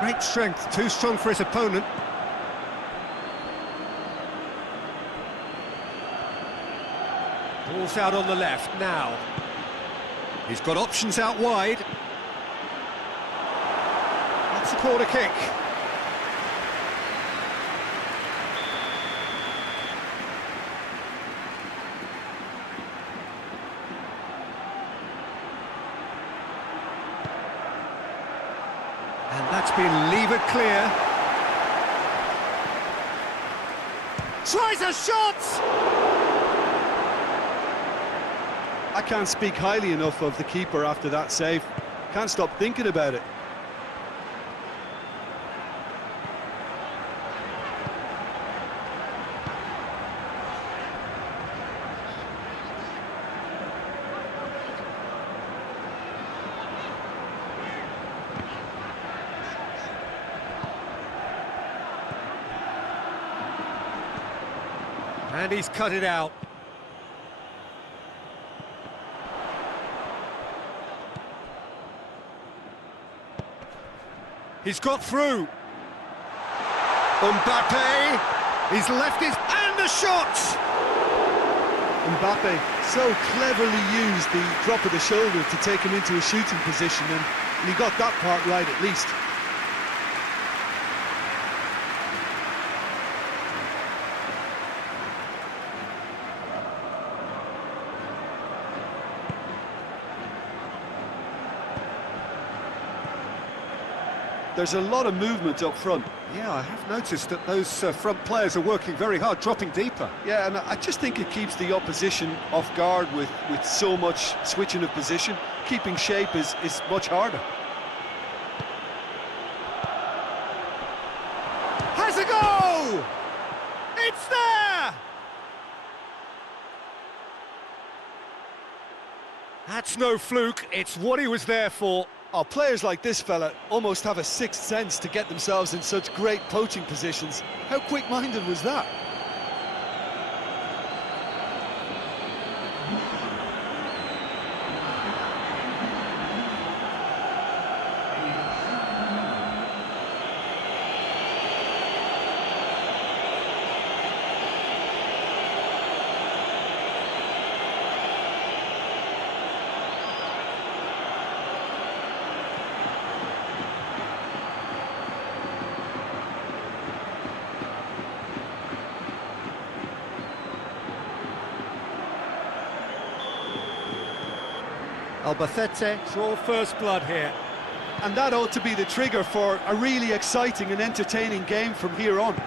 Great strength, too strong for his opponent. Ball's out on the left now. He's got options out wide. That's a corner kick. And that's been levered clear. Tries a shot! I can't speak highly enough of the keeper after that save. Can't stop thinking about it. And he's cut it out. He's got through. Mbappe, he's left his... and the shot! Mbappe so cleverly used the drop of the shoulder to take him into a shooting position, and he got that part right at least. There's a lot of movement up front. Yeah, I have noticed that those front players are working very hard, dropping deeper. Yeah, and I just think it keeps the opposition off guard with so much switching of position. Keeping shape is much harder. Has a go! It's there! That's no fluke, it's what he was there for. Oh, players like this fella almost have a sixth sense to get themselves in such great poaching positions. How quick-minded was that? Albacete draw first blood here. And that ought to be the trigger for a really exciting and entertaining game from here on.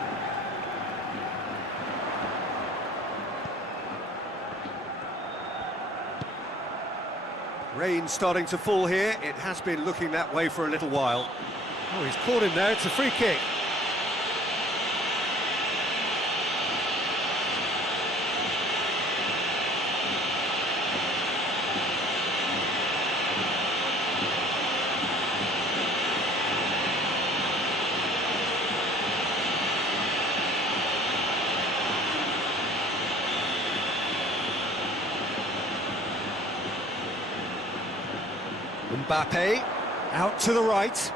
Rain starting to fall here. It has been looking that way for a little while. Oh, he's caught him there. It's a free kick. Mbappe, out to the right.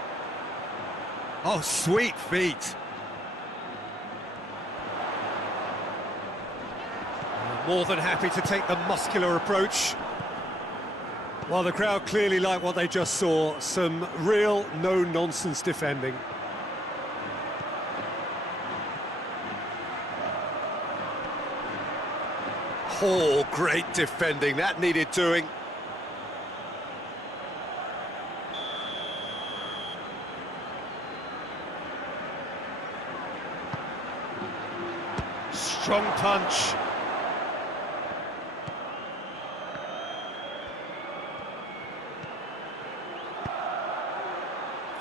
Oh, sweet feet. More than happy to take the muscular approach. Well, the crowd clearly like what they just saw. Some real no-nonsense defending. Oh, great defending. That needed doing. Strong punch.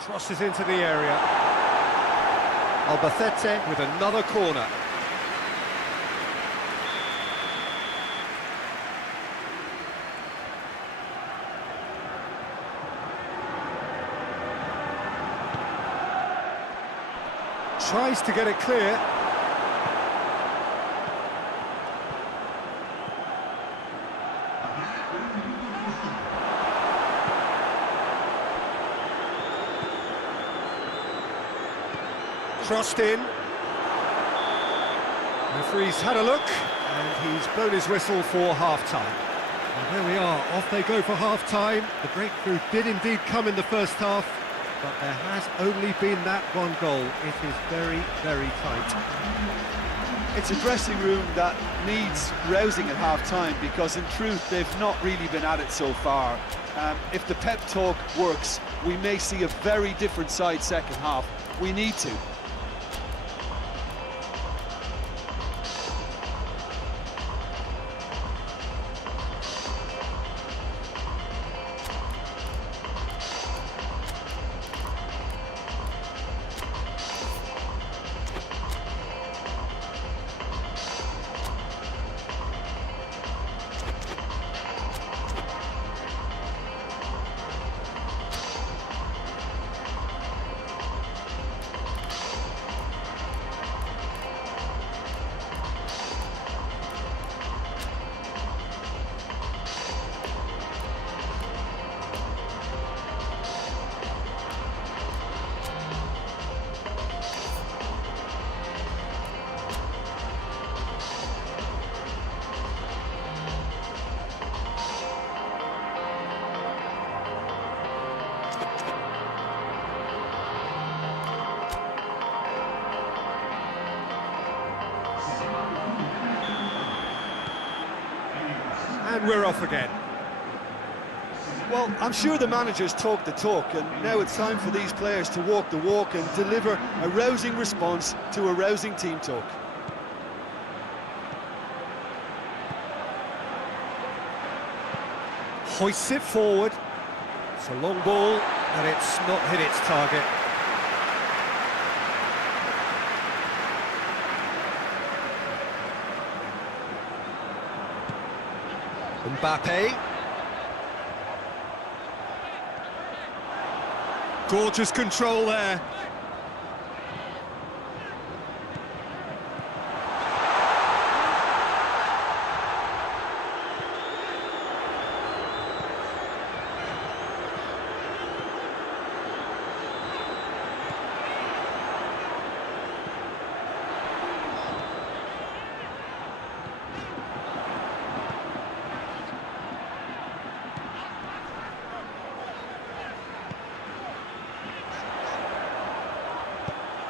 Crosses into the area. Albacete with another corner. Tries to get it clear. Crossed in. Referee's had a look, and he's blown his whistle for half-time. And there we are, off they go for half-time. The breakthrough did indeed come in the first half, but there has only been that one goal. It is very, very tight. It's a dressing room that needs rousing at half-time, because in truth they've not really been at it so far. If the pep talk works, we may see a very different side second half. We need to. And we're off again. Well, I'm sure the managers talk the talk, and now it's time for these players to walk the walk and deliver a rousing response to a rousing team talk. Hoists it forward. It's a long ball, and it's not hit its target. Mbappe. Gorgeous control there.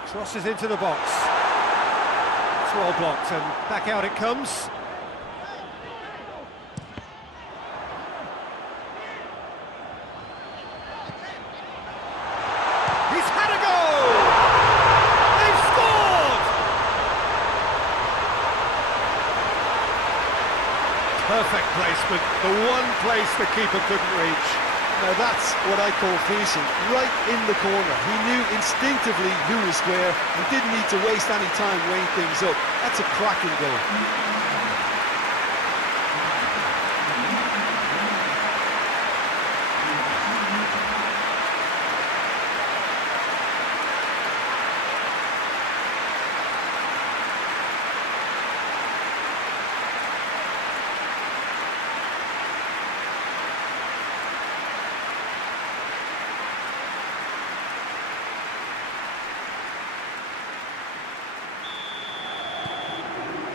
Crosses into the box. It's well blocked, and back out it comes. Perfect placement, the one place the keeper couldn't reach. Now that's what I call finishing, right in the corner. He knew instinctively who was square and didn't need to waste any time weighing things up. That's a cracking goal.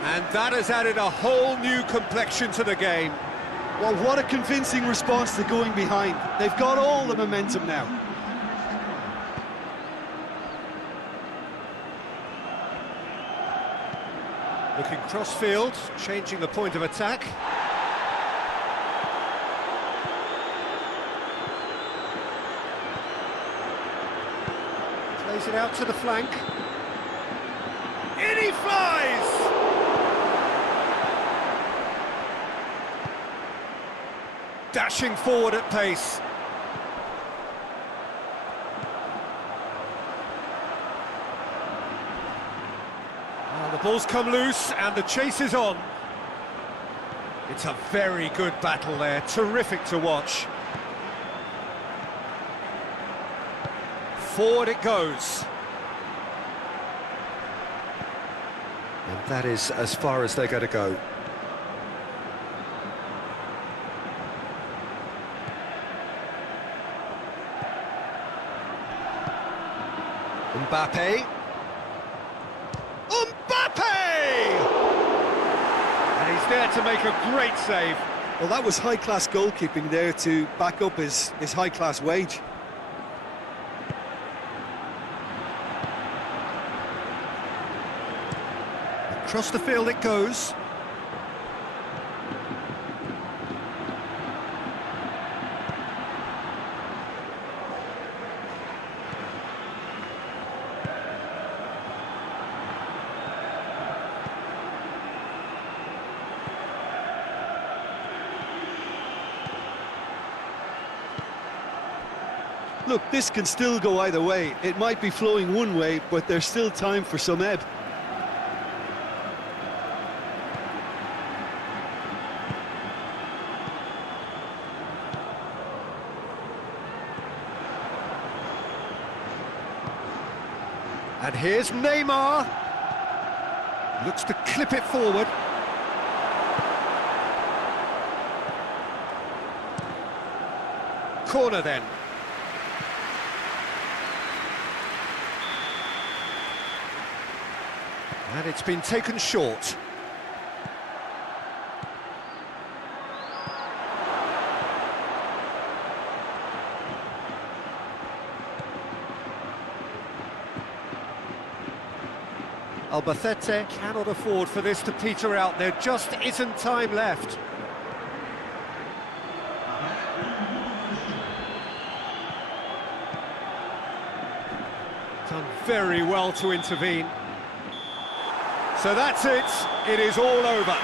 And that has added a whole new complexion to the game. Well, what a convincing response to going behind. They've got all the momentum now. Looking cross-field, changing the point of attack. Plays it out to the flank. In he flies! Dashing forward at pace. Well, the ball's come loose and the chase is on. It's a very good battle there, terrific to watch. Forward it goes. And that is as far as they're going to go. Mbappe. Mbappe! And he's there to make a great save. Well, that was high-class goalkeeping there to back up his high-class wage. Across the field it goes. Look, this can still go either way. It might be flowing one way, but there's still time for some ebb. And here's Neymar. Looks to clip it forward. Corner then. And it's been taken short. Albacete cannot afford for this to peter out. There just isn't time left. Done very well to intervene. So that's it. It is all over.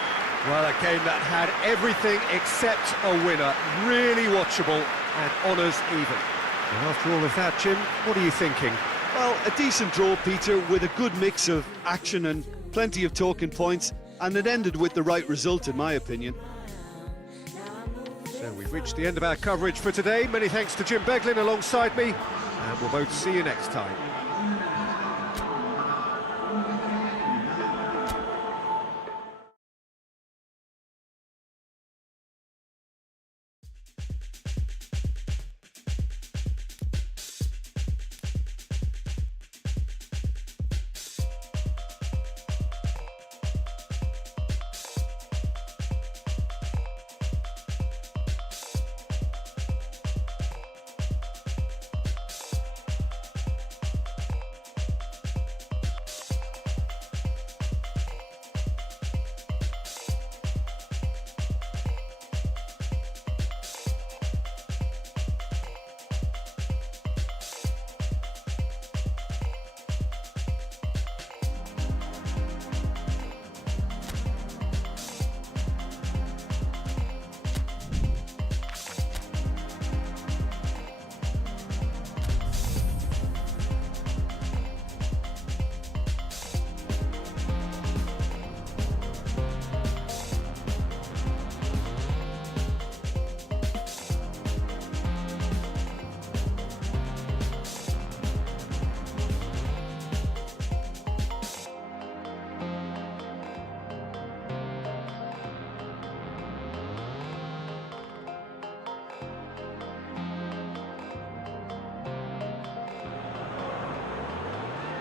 Well, a game that had everything except a winner. Really watchable and honours even. And after all of that, Jim, what are you thinking? Well, a decent draw, Peter, with a good mix of action and plenty of talking points, and it ended with the right result, in my opinion. So we've reached the end of our coverage for today. Many thanks to Jim Beglin alongside me, and we'll both see you next time.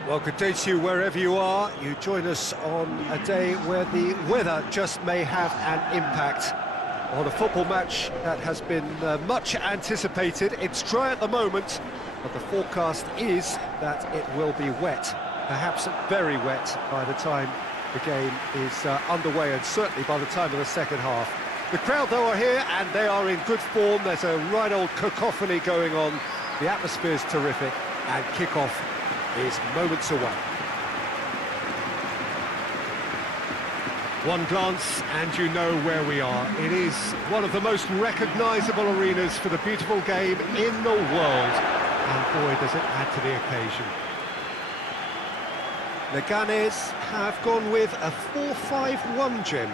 Well, good day to you wherever you are. You join us on a day where the weather just may have an impact on a football match that has been much anticipated. It's dry at the moment, but the forecast is that it will be wet, perhaps very wet by the time the game is underway, and certainly by the time of the second half. The crowd, though, are here, and they are in good form. There's a right old cacophony going on. The atmosphere's terrific, and kick-off is moments away. One glance and you know where we are. It is one of the most recognisable arenas for the beautiful game in the world, and boy does it add to the occasion. Leganés have gone with a 4-5-1, Jim.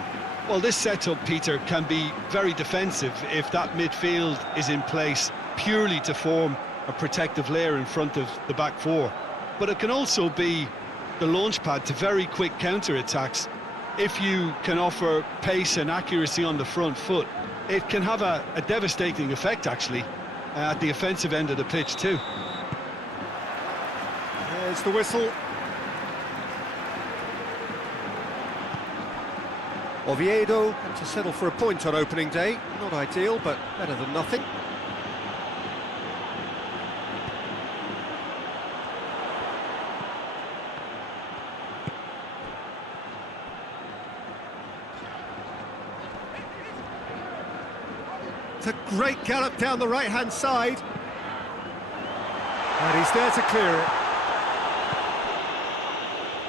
Well, this setup, Peter, can be very defensive if that midfield is in place purely to form a protective layer in front of the back four. But it can also be the launchpad to very quick counter-attacks. If you can offer pace and accuracy on the front foot, it can have a devastating effect, actually, at the offensive end of the pitch too. There's the whistle. Oviedo had to settle for a point on opening day. Not ideal, but better than nothing. It's a great gallop down the right-hand side. And he's there to clear it.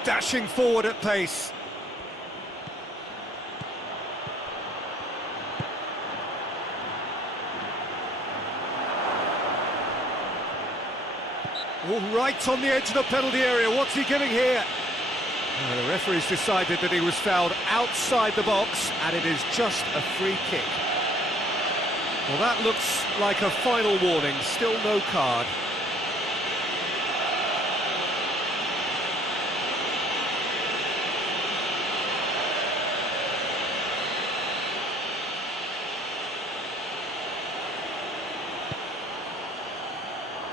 Dashing forward at pace. All right on the edge of the penalty area. What's he giving here? The referee's decided that he was fouled outside the box, and it is just a free kick. Well, that looks like a final warning. Still no card.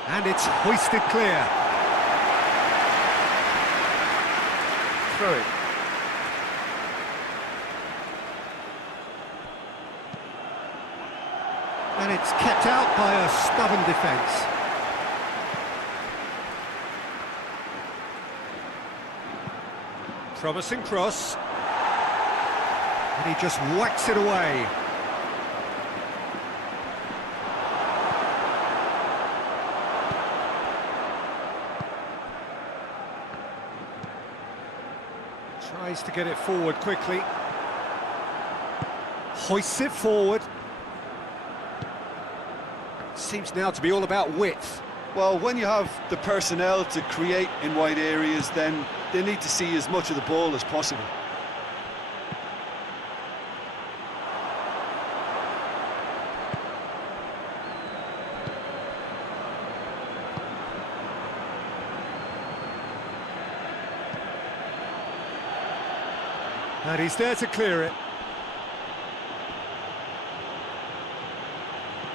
And it's hoisted clear. Throw it. And it's kept out by a stubborn defence. Promising cross. And he just whacks it away. Tries to get it forward quickly. Hoists it forward. Seems now to be all about width. Well, when you have the personnel to create in wide areas, then they need to see as much of the ball as possible. And he's there to clear it.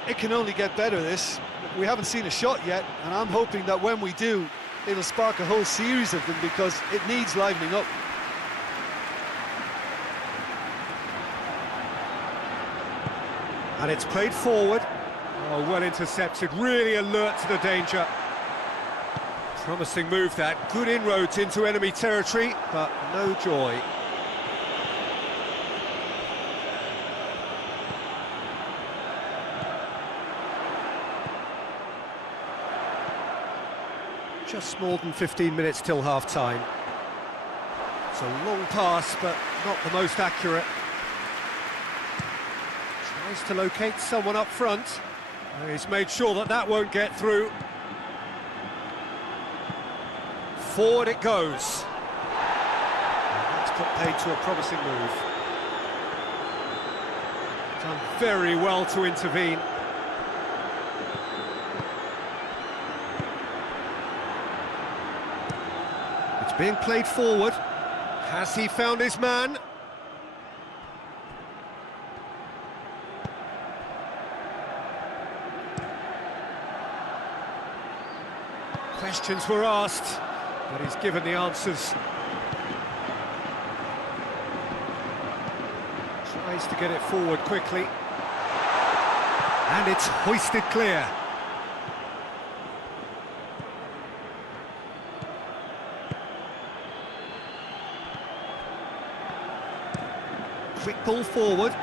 It can only get better, this. We haven't seen a shot yet, and I'm hoping that when we do, it'll spark a whole series of them, because it needs livening up. And it's played forward. Oh, well intercepted, really alert to the danger. Promising move that, good inroads into enemy territory, but no joy. Just more than 15 minutes till half-time. It's a long pass, but not the most accurate. Tries to locate someone up front. He's made sure that that won't get through. Forward it goes. And that's put paid to a promising move. Done very well to intervene. It's being played forward. Has he found his man? Questions were asked, But he's given the answers. Tries to get it forward quickly. And it's hoisted clear. Quick ball forward.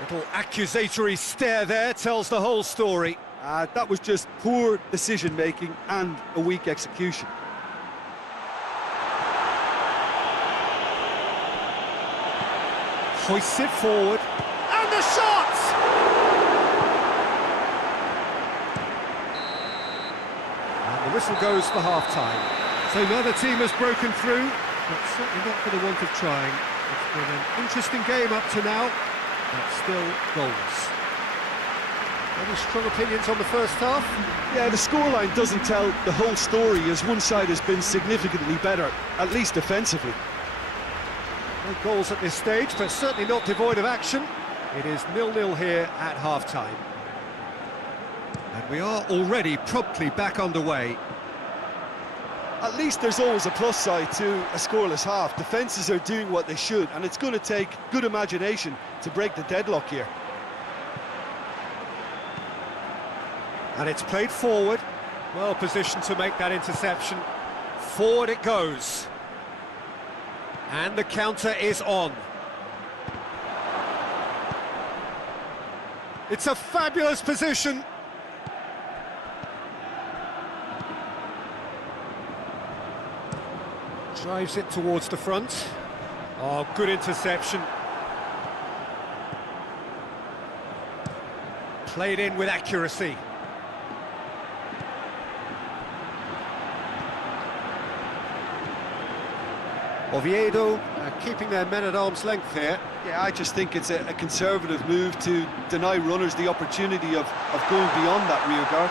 Little accusatory stare there tells the whole story. That was just poor decision-making and a weak execution. Hoists it forward. And the shot! And the whistle goes for half-time. So neither team has broken through, but certainly not for the want of trying. It's been an interesting game up to now, but still goals. Any strong opinions on the first half? Yeah, the scoreline doesn't tell the whole story, as one side has been significantly better, at least defensively. No goals at this stage, but certainly not devoid of action. It is 0-0 here at half-time. And we are already promptly back underway. At least there's always a plus side to a scoreless half. Defences are doing what they should, and it's going to take good imagination to break the deadlock here. And it's played forward, well positioned to make that interception. Forward it goes. And the counter is on. It's a fabulous position. Drives it towards the front. Oh, good interception. Played in with accuracy. Oviedo keeping their men at arm's length here. Yeah, I just think it's a conservative move to deny runners the opportunity of going beyond that rear guard.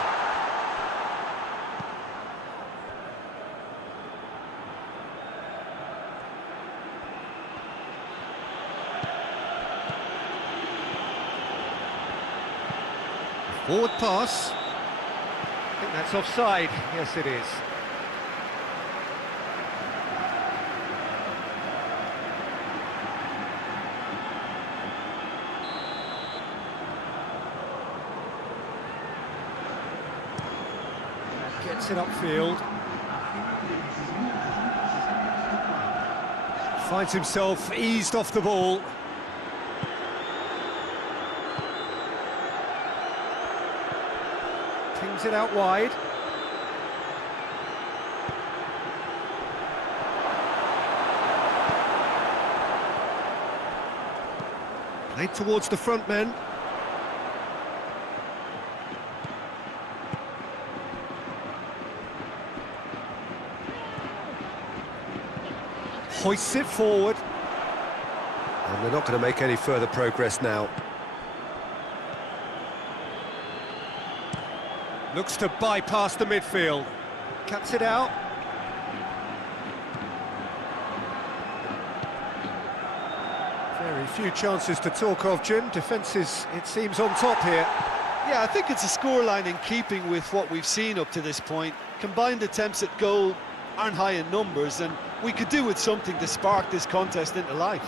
Forward pass. I think that's offside. Yes, it is. Gets it upfield. Finds himself eased off the ball. Pings it out wide. Played towards the front men. Hoists it forward. And they're not going to make any further progress now. Looks to bypass the midfield. Cuts it out. Very few chances to talk of, Jim. Defence is, it seems, on top here. Yeah, I think it's a scoreline in keeping with what we've seen up to this point. Combined attempts at goal aren't high in numbers, and we could do with something to spark this contest into life.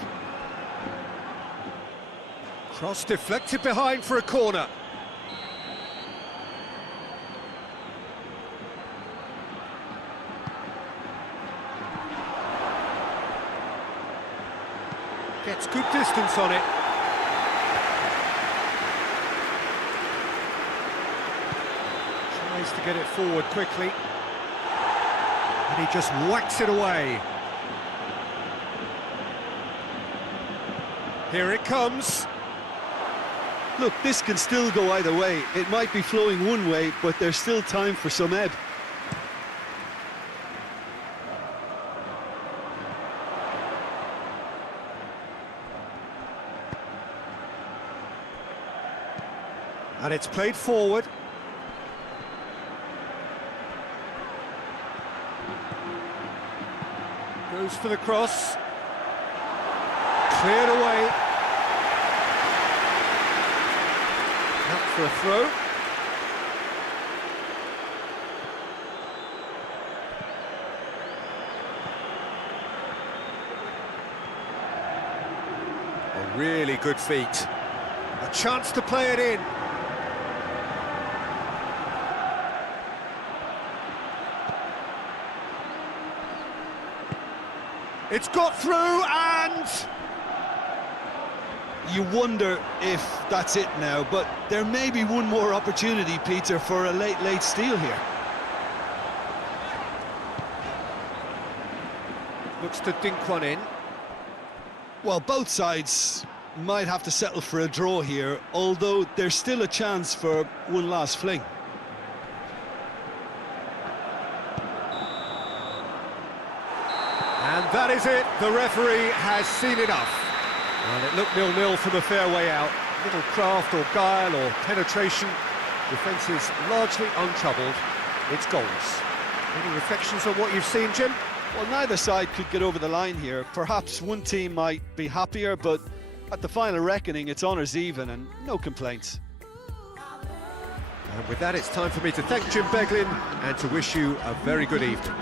Cross deflected behind for a corner. Gets good distance on it. Tries to get it forward quickly. And he just whacks it away. Here it comes. Look, this can still go either way. It might be flowing one way, but there's still time for some ebb. And it's played forward. Goes for the cross. Cleared away. for a throw. A really good feat. A chance to play it in. It's got through and... You wonder if that's it now, but there may be one more opportunity, Peter, for a late steal here. Looks to dink one in. Well, both sides might have to settle for a draw here, although there's still a chance for one last fling. And that is it. The referee has seen enough. And it looked 0-0 from a fair way out. Little craft or guile or penetration. Defence is largely untroubled. It's goals. Any reflections on what you've seen, Jim? Well, neither side could get over the line here. Perhaps one team might be happier, but at the final reckoning, it's honours even and no complaints. And with that, it's time for me to thank Jim Beglin and to wish you a very good evening.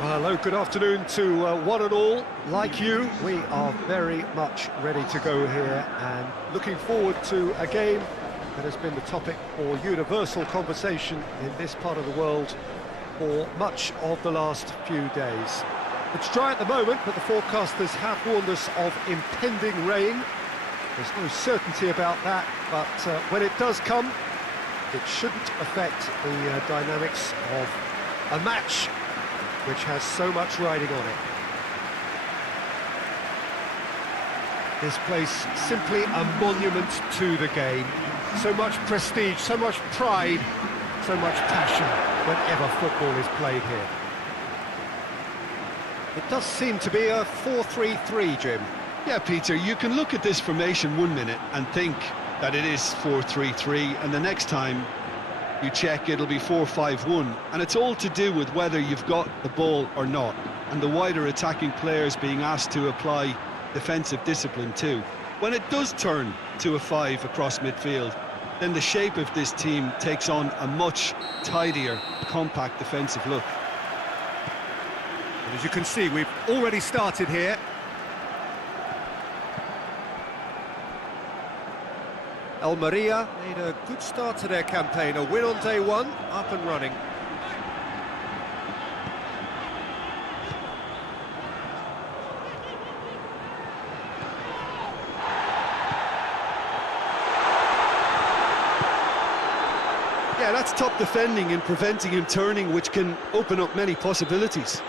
Well, hello, good afternoon to one and all. Like you, we are very much ready to go here and looking forward to a game that has been the topic for universal conversation in this part of the world for much of the last few days. It's dry at the moment, but the forecasters have warned us of impending rain. There's no certainty about that, but when it does come, it shouldn't affect the dynamics of a match which has so much riding on it. This place simply a monument to the game. So much prestige, so much pride, so much passion whenever football is played here. It does seem to be a 4-3-3, Jim. Yeah, Peter, you can look at this formation 1 minute and think that it is 4-3-3, and the next time you check, it'll be 4-5-1, and it's all to do with whether you've got the ball or not, and the wider attacking players being asked to apply defensive discipline too. When it does turn to a 5 across midfield, then the shape of this team takes on a much tidier, compact defensive look. And as you can see, we've already started here. Almeria made a good start to their campaign, a win on day one, up and running. Yeah, that's top defending and preventing him turning, which can open up many possibilities.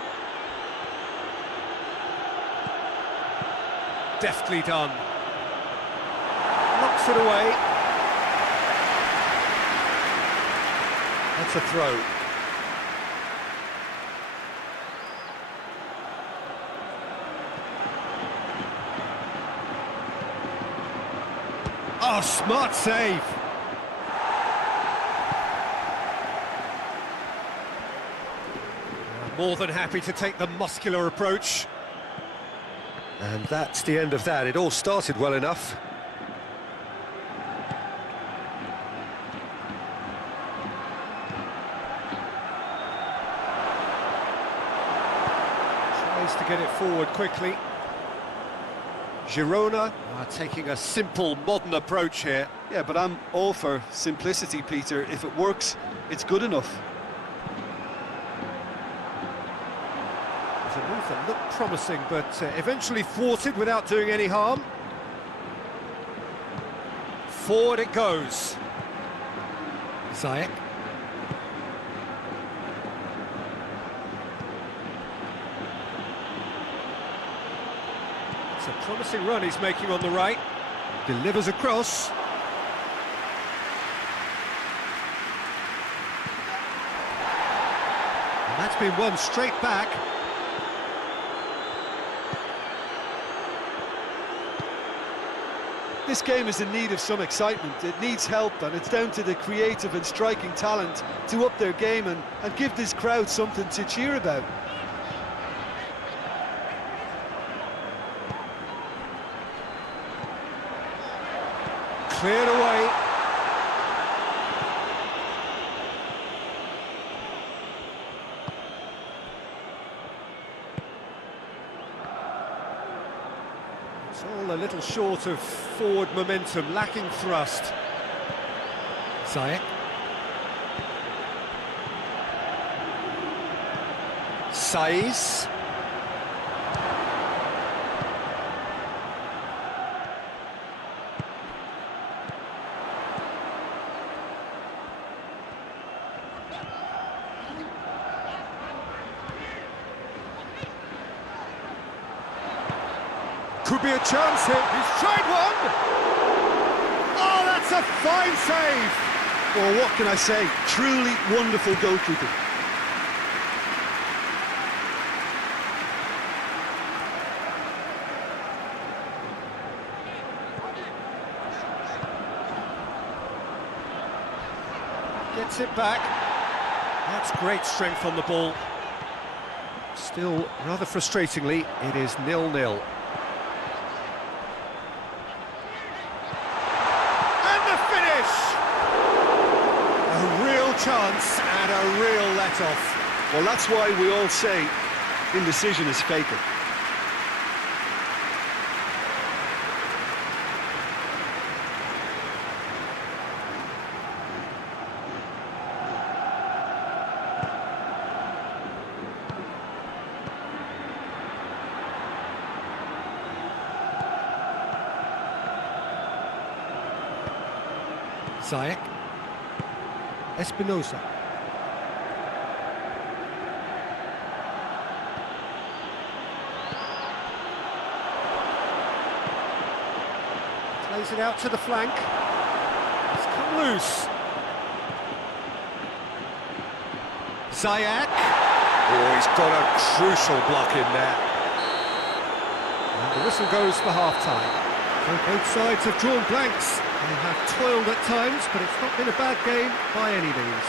Deftly done. Knocks it away. That's a throw. Oh, smart save. More than happy to take the muscular approach. And that's the end of that. It all started well enough. Tries to get it forward quickly. Girona are taking a simple, modern approach here. Yeah, but I'm all for simplicity, Peter. If it works, it's good enough. It was a move that looked promising, but eventually thwarted without doing any harm. Forward it goes. Ziyech. It's a promising run he's making on the right. Delivers across. And that's been won straight back. This game is in need of some excitement. It needs help, and it's down to the creative and striking talent to up their game and give this crowd something to cheer about. Cleared away. It's all a little short of forward momentum, lacking thrust. Ziyech. Saiz. Could be a chance here. He's tried one. Oh, that's a fine save. Well, what can I say? Truly wonderful goalkeeping. Gets it back. That's great strength on the ball. Still, rather frustratingly, it is 0-0. And the finish! A real chance and a real let-off. Well, that's why we all say Indecision is fatal. Ziyech. Espinosa. Plays it out to the flank. It's come loose. Ziyech. Oh, he's got a crucial block in there. And the whistle goes for half-time. So both sides have drawn blanks. They have toiled at times, but it's not been a bad game by any means.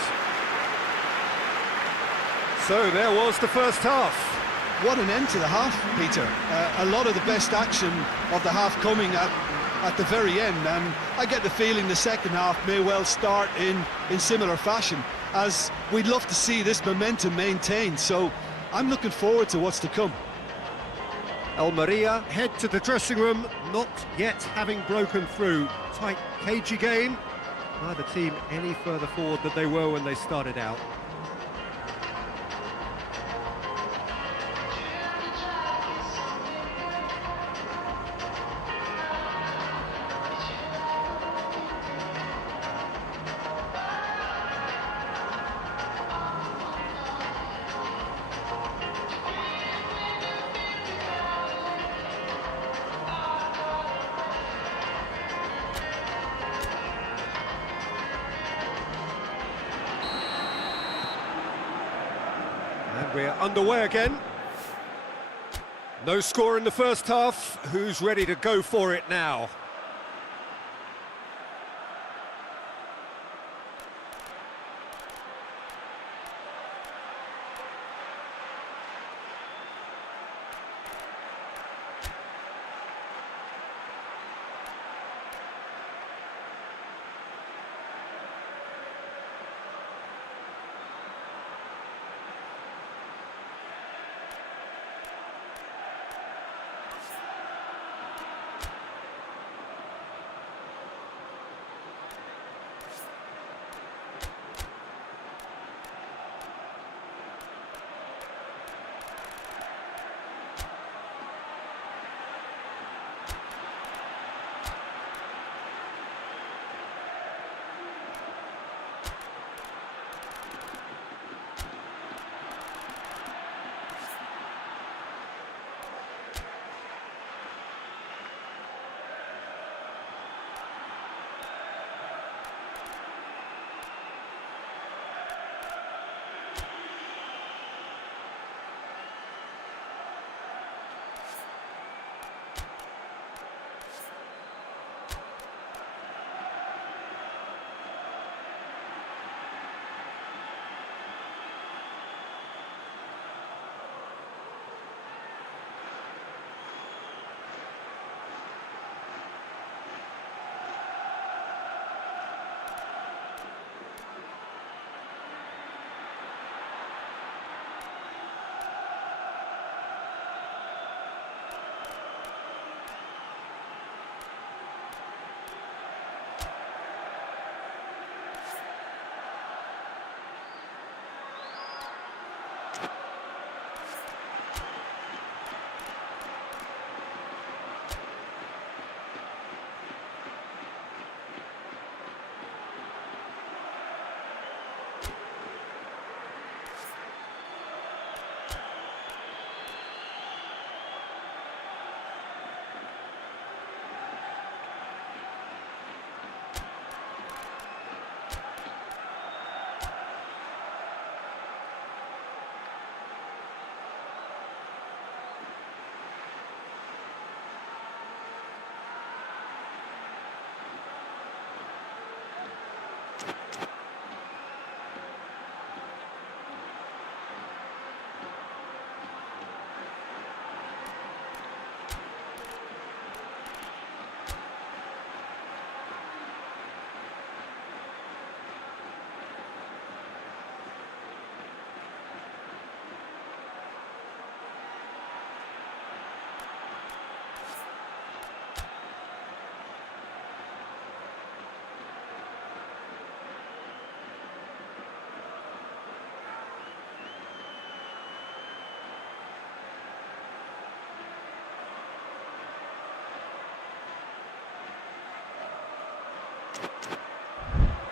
So there was the first half. What an end to the half, Peter. A lot of the best action of the half coming at the very end, and I get the feeling the second half may well start in similar fashion, as we'd love to see this momentum maintained, so I'm looking forward to what's to come. Almeria head to the dressing room, not yet having broken through. Tight, cagey game. Neither team any further forward than they were when they started out. And we're underway again. No score in the first half. Who's ready to go for it now?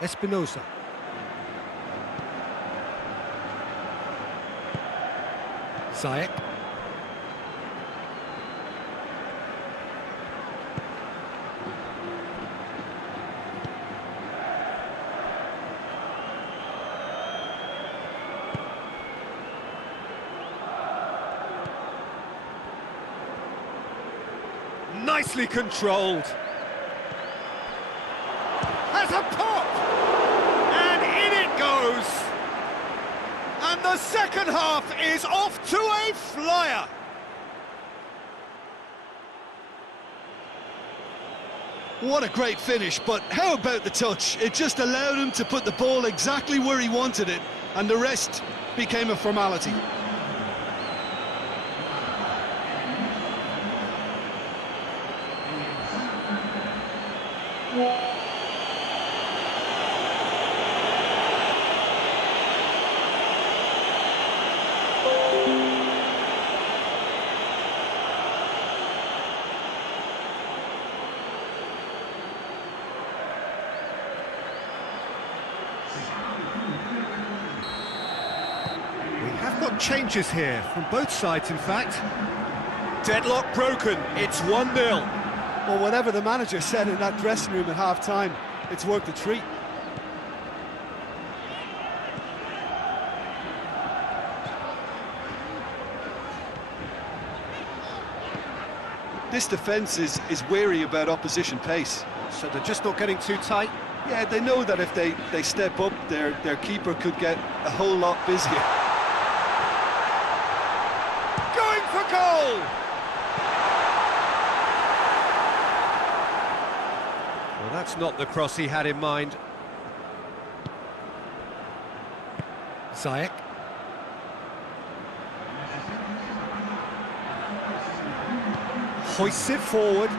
Espinosa. Ziyech. Nicely controlled. Has a pop! And in it goes! And the second half is off to a flyer! What a great finish, but how about the touch? It just allowed him to put the ball exactly where he wanted it, and the rest became a formality. We have got changes here, from both sides in fact. Deadlock broken, it's 1-0. Well, whatever the manager said in that dressing room at half-time, it's worked a treat. This defence is wary about opposition pace. So they're just not getting too tight. Yeah, they know that if they step up, their keeper could get a whole lot busier. Going for goal! Well, that's not the cross he had in mind. Ziyech. Hoists it forward.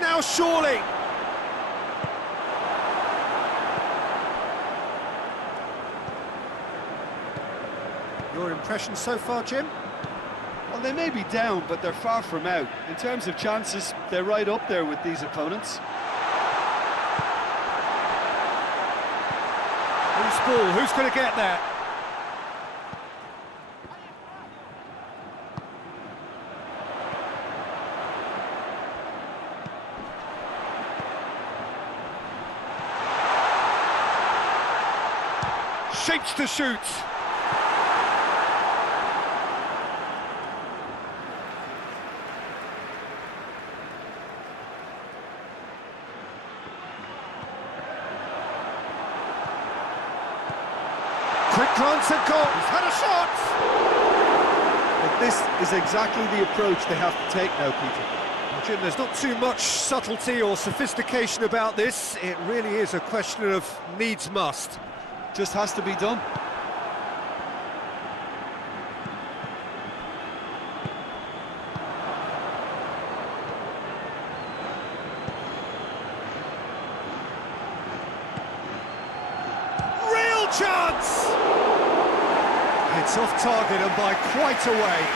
Now surely! Your impression so far, Jim? Well, they may be down, but they're far from out. In terms of chances, they're right up there with these opponents. Loose ball, who's going to get that? Shapes to shoot. Quick glance at goal. He's had a shot. But this is exactly the approach they have to take now, Peter. Well, Jim, there's not too much subtlety or sophistication about this. It really is a question of needs must. Just has to be done. Real chance! It's off target and by quite a way.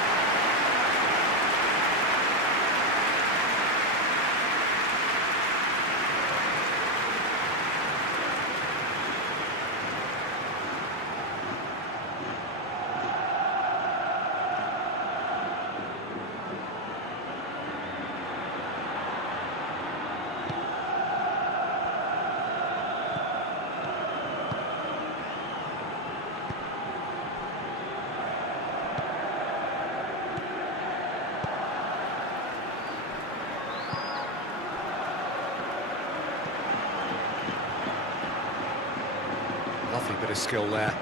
Lovely bit of skill there.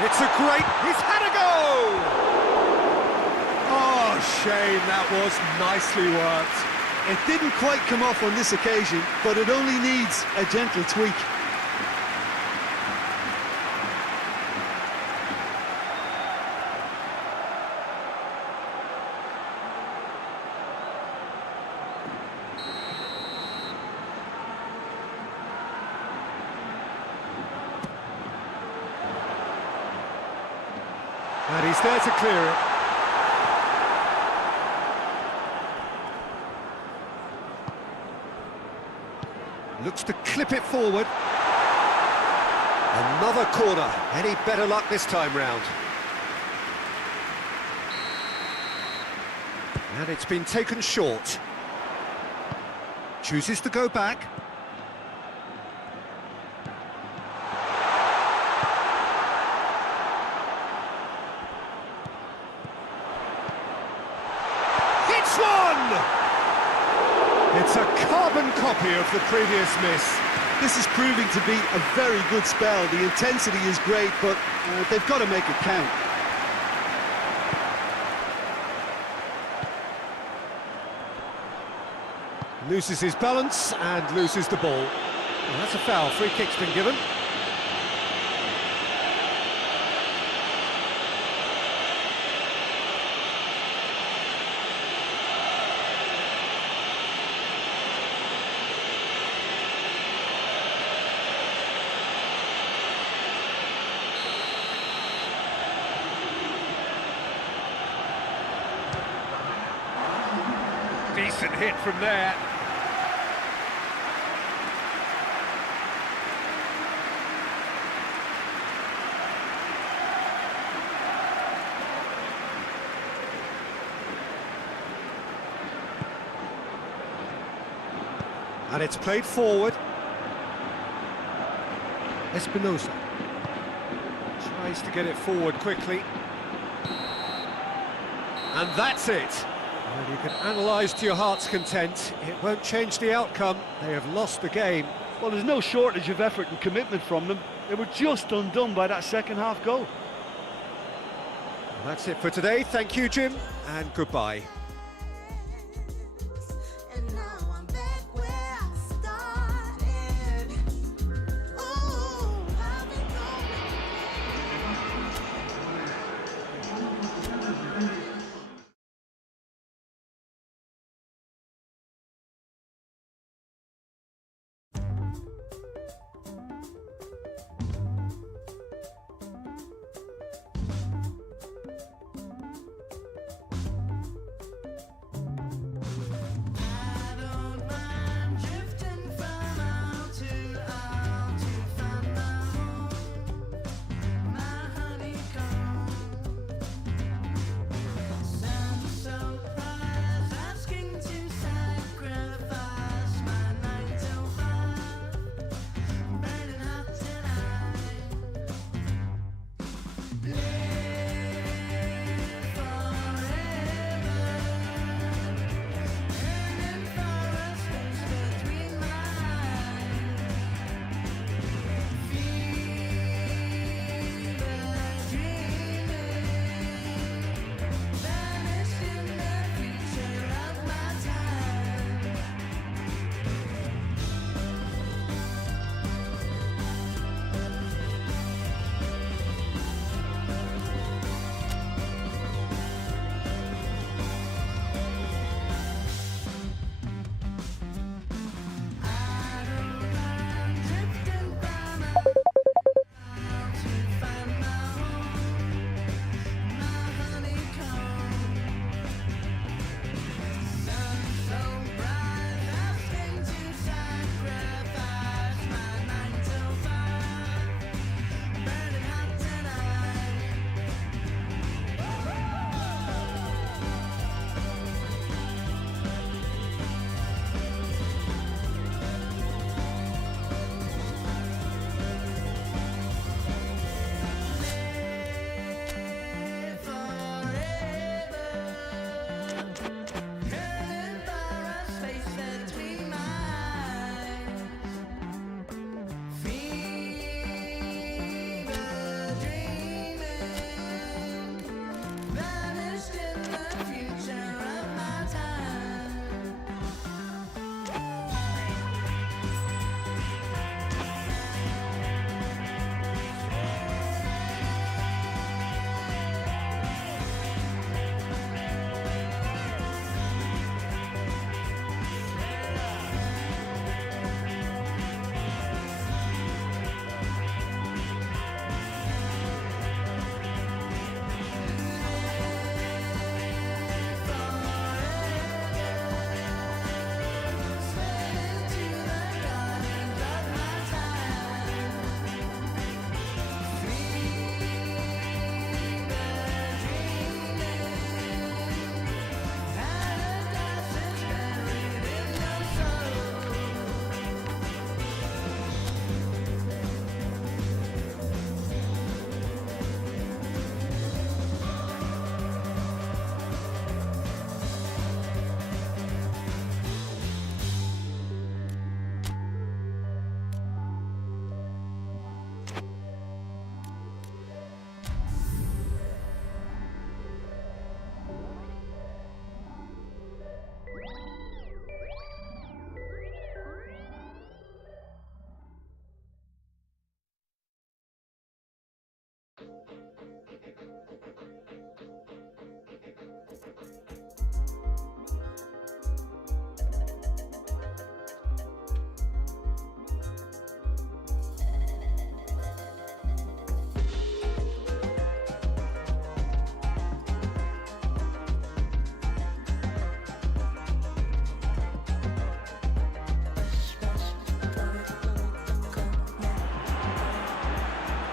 It's a great... He's had a go! Oh, shame, that was nicely worked. It didn't quite come off on this occasion, but it only needs a gentle tweak. And he's there to clear it. Looks to clip it forward. Another corner. Any better luck this time round? And it's been taken short. Chooses to go back. Hits one! It's a carbon copy of the previous miss. This is proving to be a very good spell. The intensity is great, but they've got to make it count. Loses his balance and loses the ball. Well, that's a foul. Free kick's been given. Decent hit from there. And it's played forward. Espinosa tries to get it forward quickly. And that's it. And you can analyse to your heart's content. It won't change the outcome. They have lost the game. Well, there's no shortage of effort and commitment from them. They were just undone by that second-half goal. That's it for today. Thank you, Jim, and goodbye. And now I'm back where I started. Ooh, I've been going.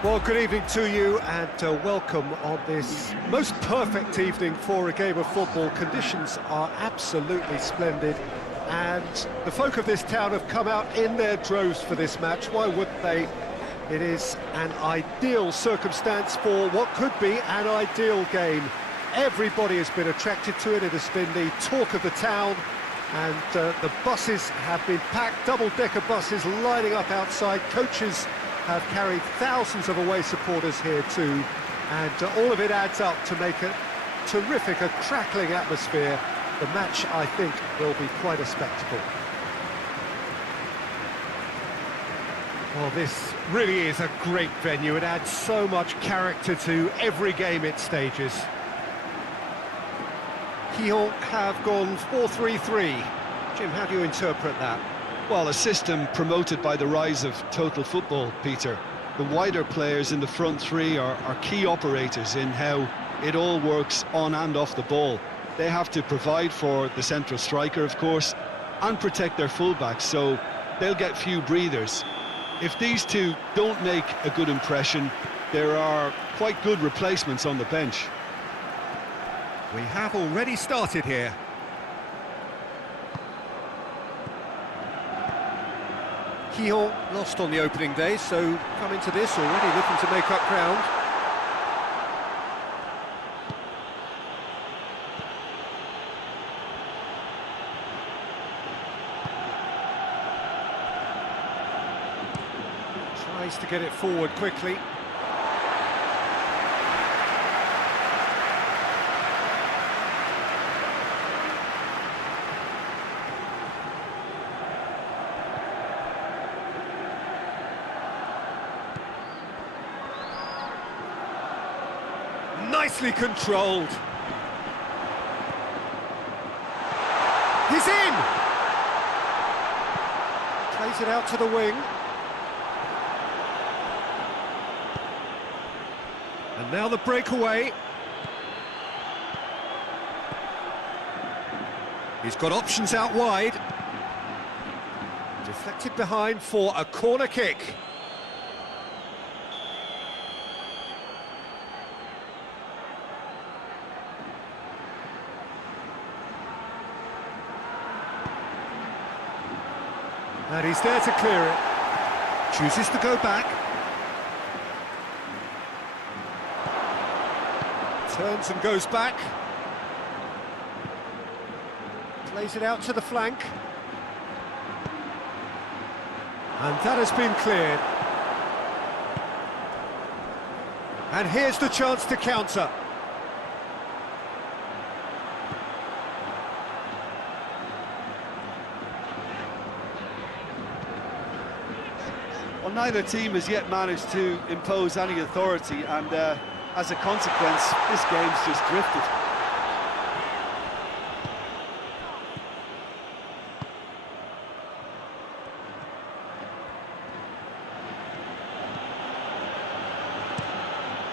Well, good evening to you and welcome on this most perfect evening for a game of football. Conditions are absolutely splendid and the folk of this town have come out in their droves for this match. Why wouldn't they? It is an ideal circumstance for what could be an ideal game. Everybody has been attracted to it. It has been the talk of the town and the buses have been packed, double-decker buses lining up outside. Coaches have carried thousands of away supporters here too, and all of it adds up to make a terrific, a crackling atmosphere. The match, I think, will be quite a spectacle. Well, this really is a great venue. It adds so much character to every game it stages. Lyon have gone 4-3-3. Jim, how do you interpret that? Well, a system promoted by the rise of total football, Peter. The wider players in the front three are key operators in how it all works on and off the ball. They have to provide for the central striker, of course, and protect their fullbacks, so they'll get few breathers. If these two don't make a good impression, there are quite good replacements on the bench. We have already started here. Lyon lost on the opening day, so come into this already looking to make up ground. Tries to get it forward quickly. Nicely controlled. He's in! Plays it out to the wing. And now the breakaway. He's got options out wide. Deflected behind for a corner kick. And he's there to clear it. Chooses to go back. Turns and goes back. Plays it out to the flank. And that has been cleared. And here's the chance to counter. Well, neither team has yet managed to impose any authority, and as a consequence, this game's just drifted.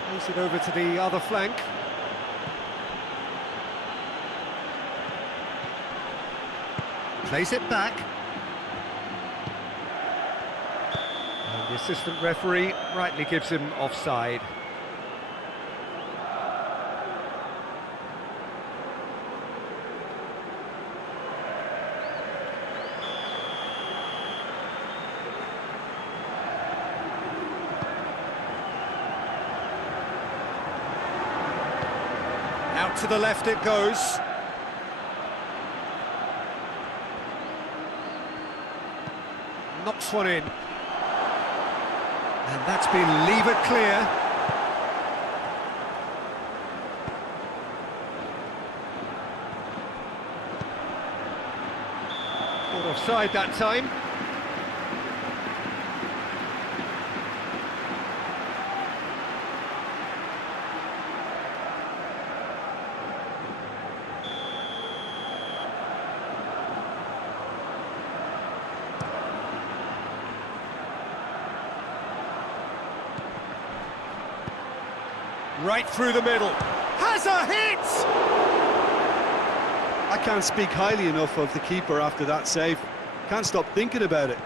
Plays it over to the other flank. Plays it back. And the assistant referee rightly gives him offside. Out to the left it goes. Knocks one in. And that's been levered clear. Caught offside that time. Right through the middle. Has a hit! I can't speak highly enough of the keeper after that save. Can't stop thinking about it.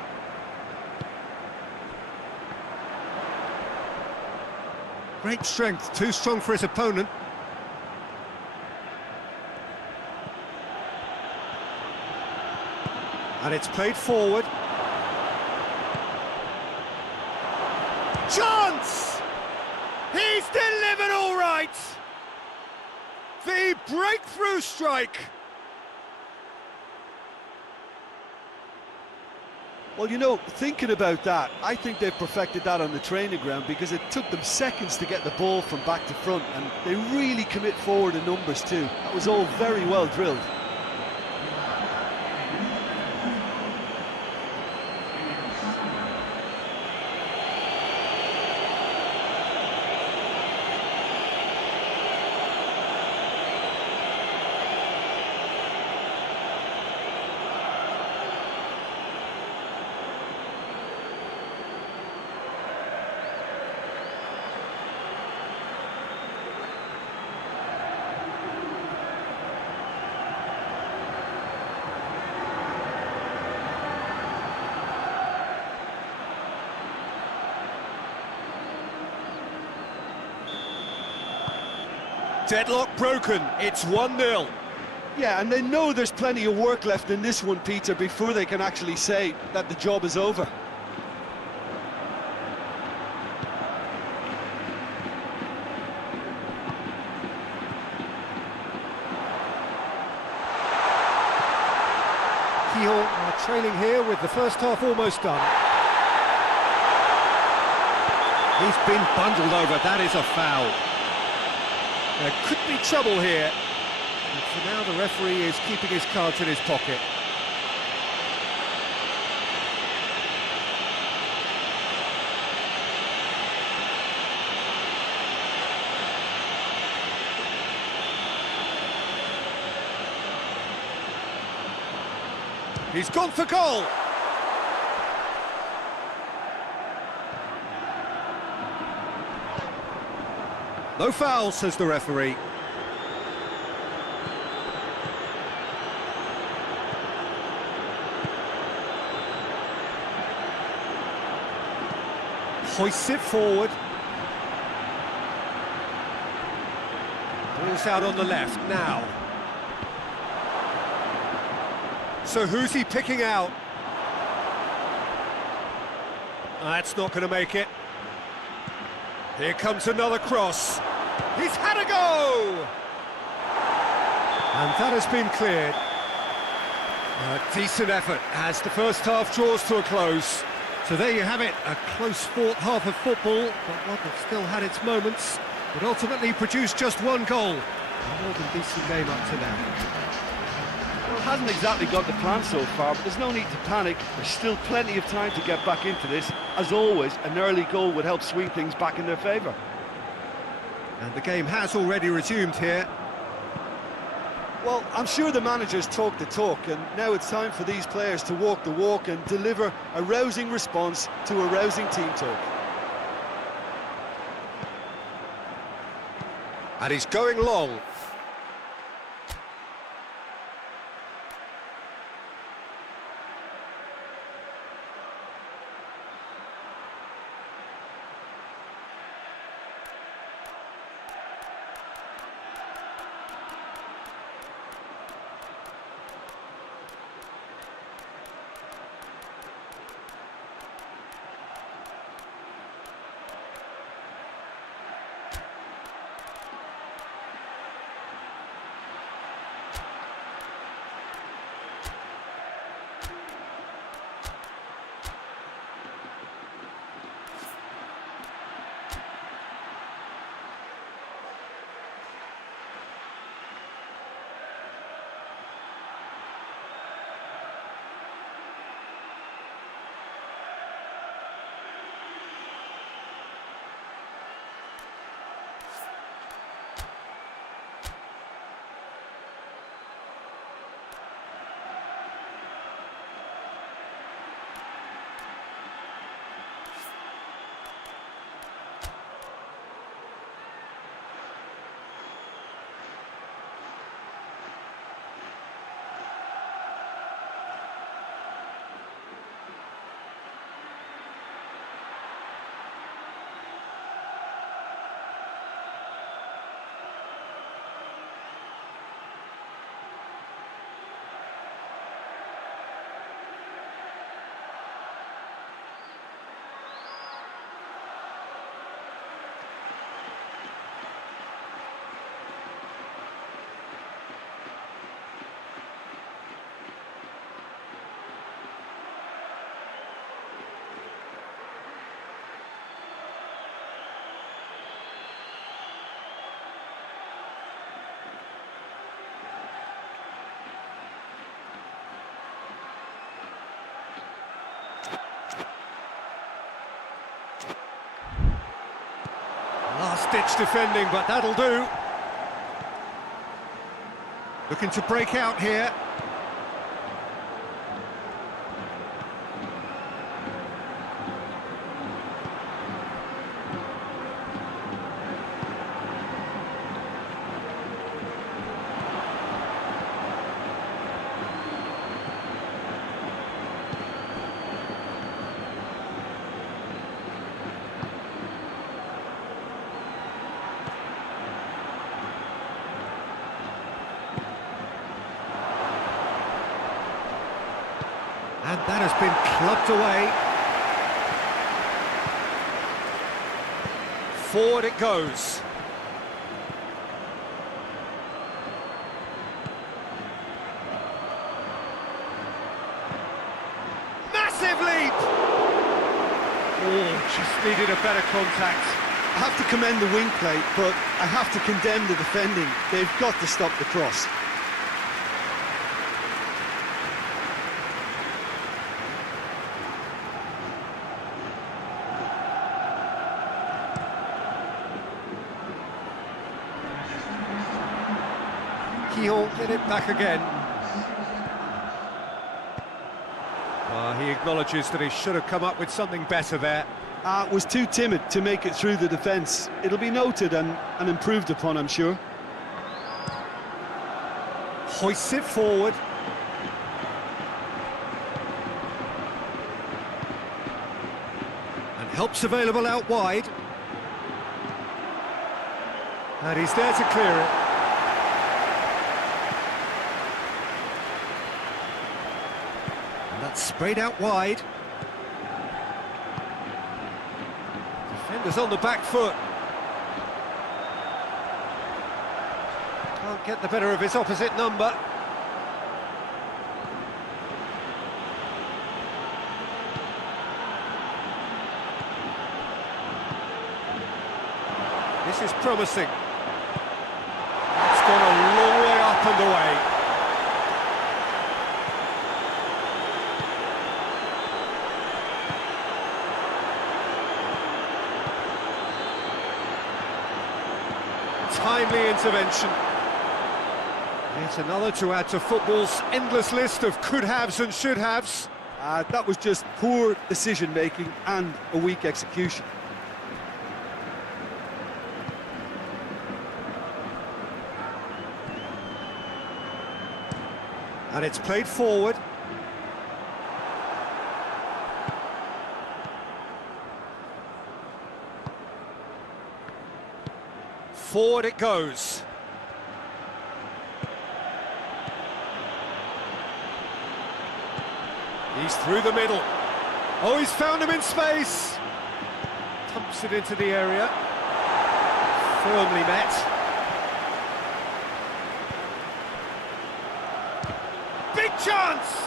Great strength, too strong for his opponent. And it's played forward. Chance! He's delivered all right! The breakthrough strike! Well, you know, thinking about that, I think they've perfected that on the training ground because it took them seconds to get the ball from back to front, and they really commit forward in numbers too. That was all very well drilled. Deadlock broken, it's 1-0. Yeah, and they know there's plenty of work left in this one, Peter, before they can actually say that the job is over. Kiel are trailing here with the first half almost done. He's been bundled over, that is a foul. There could be trouble here. And for now the referee is keeping his cards in his pocket. He's gone for goal! No foul, says the referee. Hoists it forward. Ball's out on the left now. So who's he picking out? That's not going to make it. Here comes another cross. He's had a go! And that has been cleared. A decent effort as the first half draws to a close. So there you have it, a close fought half of football, but one that still had its moments, but ultimately produced just one goal. A more than decent game up to now. Well, it hasn't exactly got the plan so far, but there's no need to panic. There's still plenty of time to get back into this. As always, an early goal would help swing things back in their favour. And the game has already resumed here. Well, I'm sure the managers talk the talk, and now it's time for these players to walk the walk and deliver a rousing response to a rousing team talk. And he's going long. last-ditch defending, but that'll do. Looking to break out here. And that has been clubbed away. Forward it goes. Massive leap! Oh, just needed a better contact. I have to commend the wing play, but I have to condemn the defending. They've got to stop the cross. He'll get it back again. He acknowledges that he should have come up with something better there. Was too timid to make it through the defence. It'll be noted and improved upon, I'm sure. Hoists it forward. And help's available out wide. And he's there to clear it. That's sprayed out wide. Defender's on the back foot. Can't get the better of his opposite number. This is promising. It's gone a long way up and away. Timely intervention. It's another to add to football's endless list of could-haves and should-haves. That was just poor decision-making and a weak execution. And it's played forward. Forward it goes. He's through the middle. Oh, he's found him in space. Pumps it into the area. Firmly met. Big chance!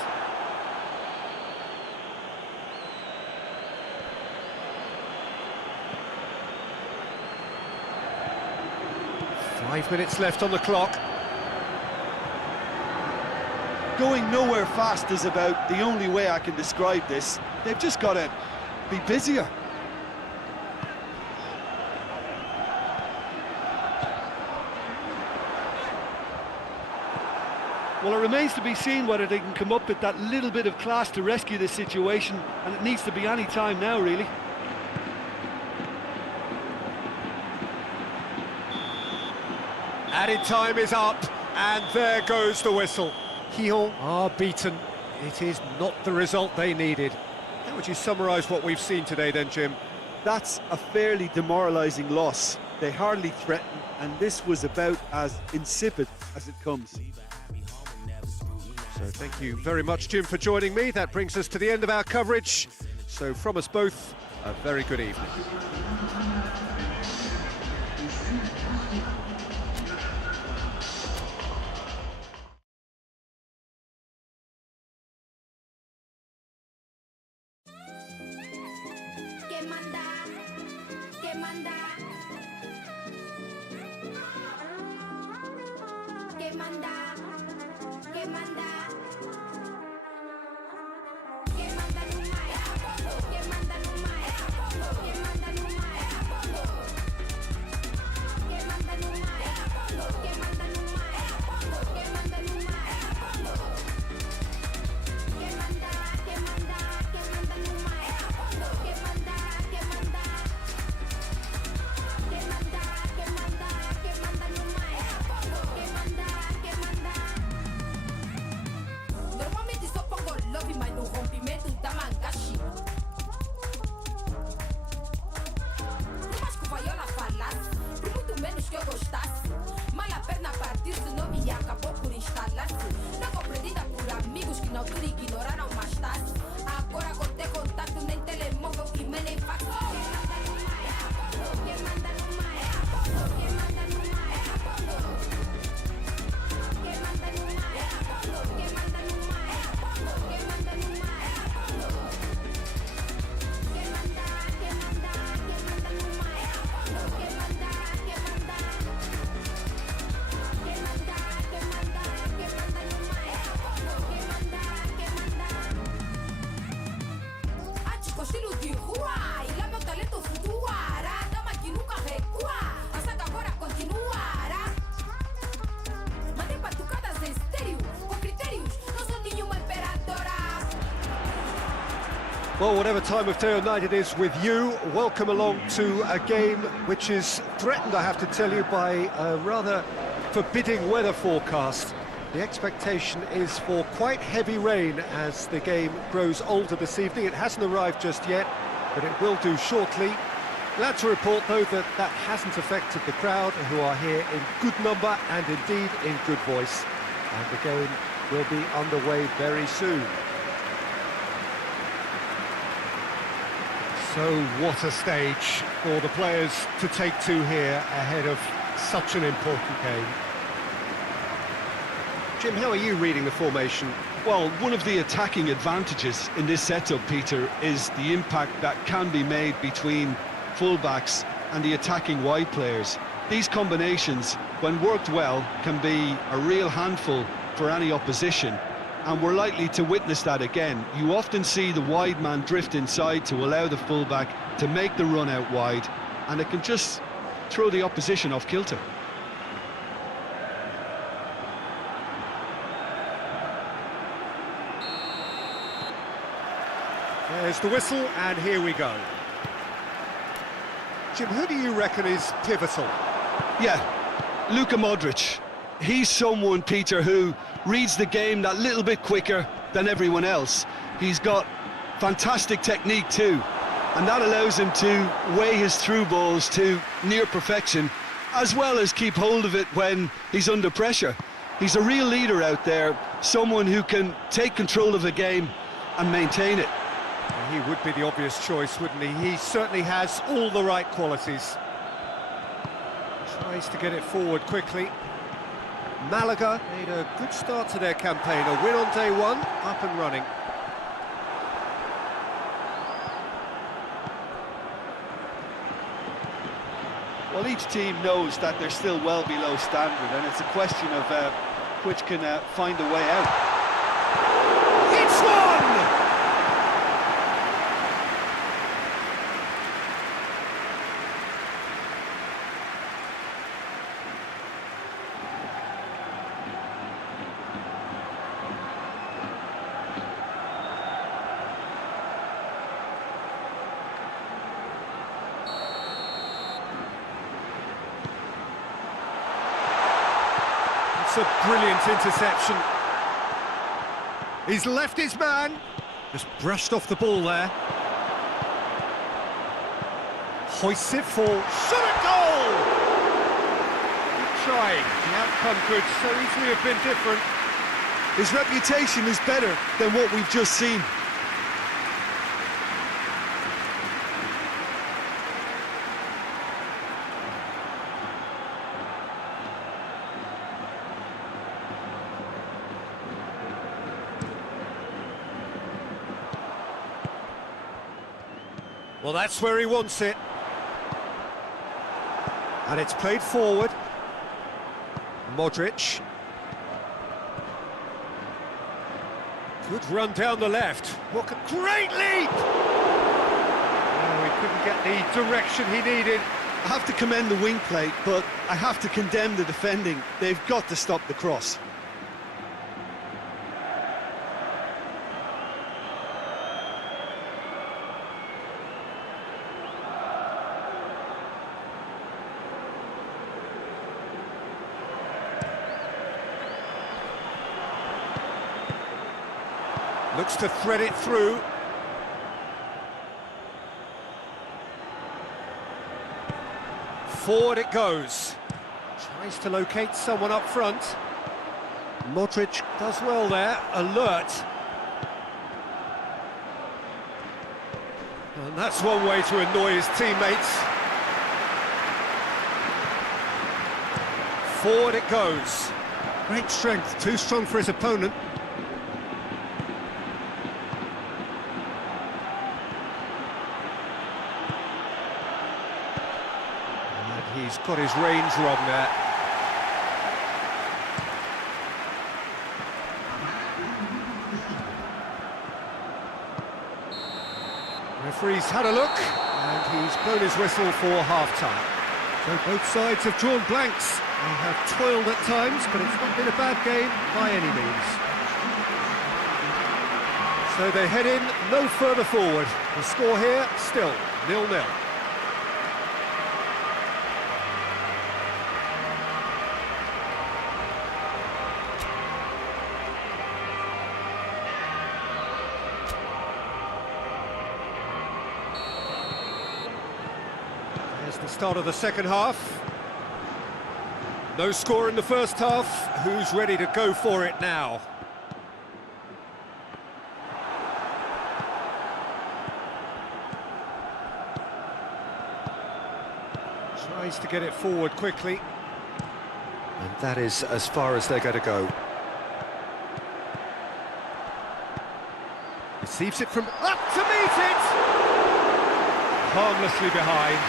Five minutes left on the clock. Going nowhere fast is about the only way I can describe this. They've just got to be busier. Well, it remains to be seen whether they can come up with that little bit of class to rescue this situation, and it needs to be any time now, really. Added time is up, and there goes the whistle. Lyon are beaten. It is not the result they needed. How would you summarise what we've seen today then, Jim? That's a fairly demoralising loss. They hardly threatened, and this was about as insipid as it comes. So thank you very much, Jim, for joining me. That brings us to the end of our coverage. So from us both, a very good evening. Que manda, que manda, que manda, que manda, que manda no mais, que manda no mais, que manda no mais. Well, whatever time of day or night it is with you, welcome along to a game which is threatened, I have to tell you, by a rather forbidding weather forecast. The expectation is for quite heavy rain as the game grows older this evening. It hasn't arrived just yet, but it will do shortly. Glad to report, though, that that hasn't affected the crowd, who are here in good number and indeed in good voice. And the game will be underway very soon. So what a stage for the players to take to here ahead of such an important game. Jim, how are you reading the formation? Well, one of the attacking advantages in this setup, Peter, is the impact that can be made between fullbacks and the attacking wide players. These combinations, when worked well, can be a real handful for any opposition, and we're likely to witness that again. You often see the wide man drift inside to allow the fullback to make the run out wide, and it can just throw the opposition off kilter. There's the whistle, and here we go. Jim, who do you reckon is pivotal? Yeah, Luka Modric. He's someone, Peter, who reads the game that little bit quicker than everyone else. He's got fantastic technique too, and that allows him to weigh his through balls to near perfection, as well as keep hold of it when he's under pressure. He's a real leader out there, someone who can take control of the game and maintain it. He would be the obvious choice, wouldn't he? He certainly has all the right qualities. Tries to get it forward quickly. Malaga made a good start to their campaign. A win on day one, up and running. Well, each team knows that they're still well below standard, and it's a question of which can find a way out. It's one! A brilliant interception. He's left his man. Just brushed off the ball there. Hoists it for shot at goal! Good try. The outcome could so easily have been different. His reputation is better than what we've just seen. Well, that's where he wants it. And it's played forward. Modric. Good run down the left. What a great leap! Oh, he couldn't get the direction he needed. I have to commend the wing play, but I have to condemn the defending. They've got to stop the cross. Looks to thread it through. Forward it goes. Tries to locate someone up front. Modric does well there, alert. And that's one way to annoy his teammates. Forward it goes. Great strength, too strong for his opponent. He's got his range wrong there. Referee's had a look, and he's blown his whistle for half-time. So both sides have drawn blanks. They have toiled at times, but it's not been a bad game by any means. So they head in no further forward. The score here, still 0-0. Here's the start of the second half. No score in the first half. Who's ready to go for it now? Tries to get it forward quickly. And that is as far as they're going to go. Receives it from up to meet it! Harmlessly behind.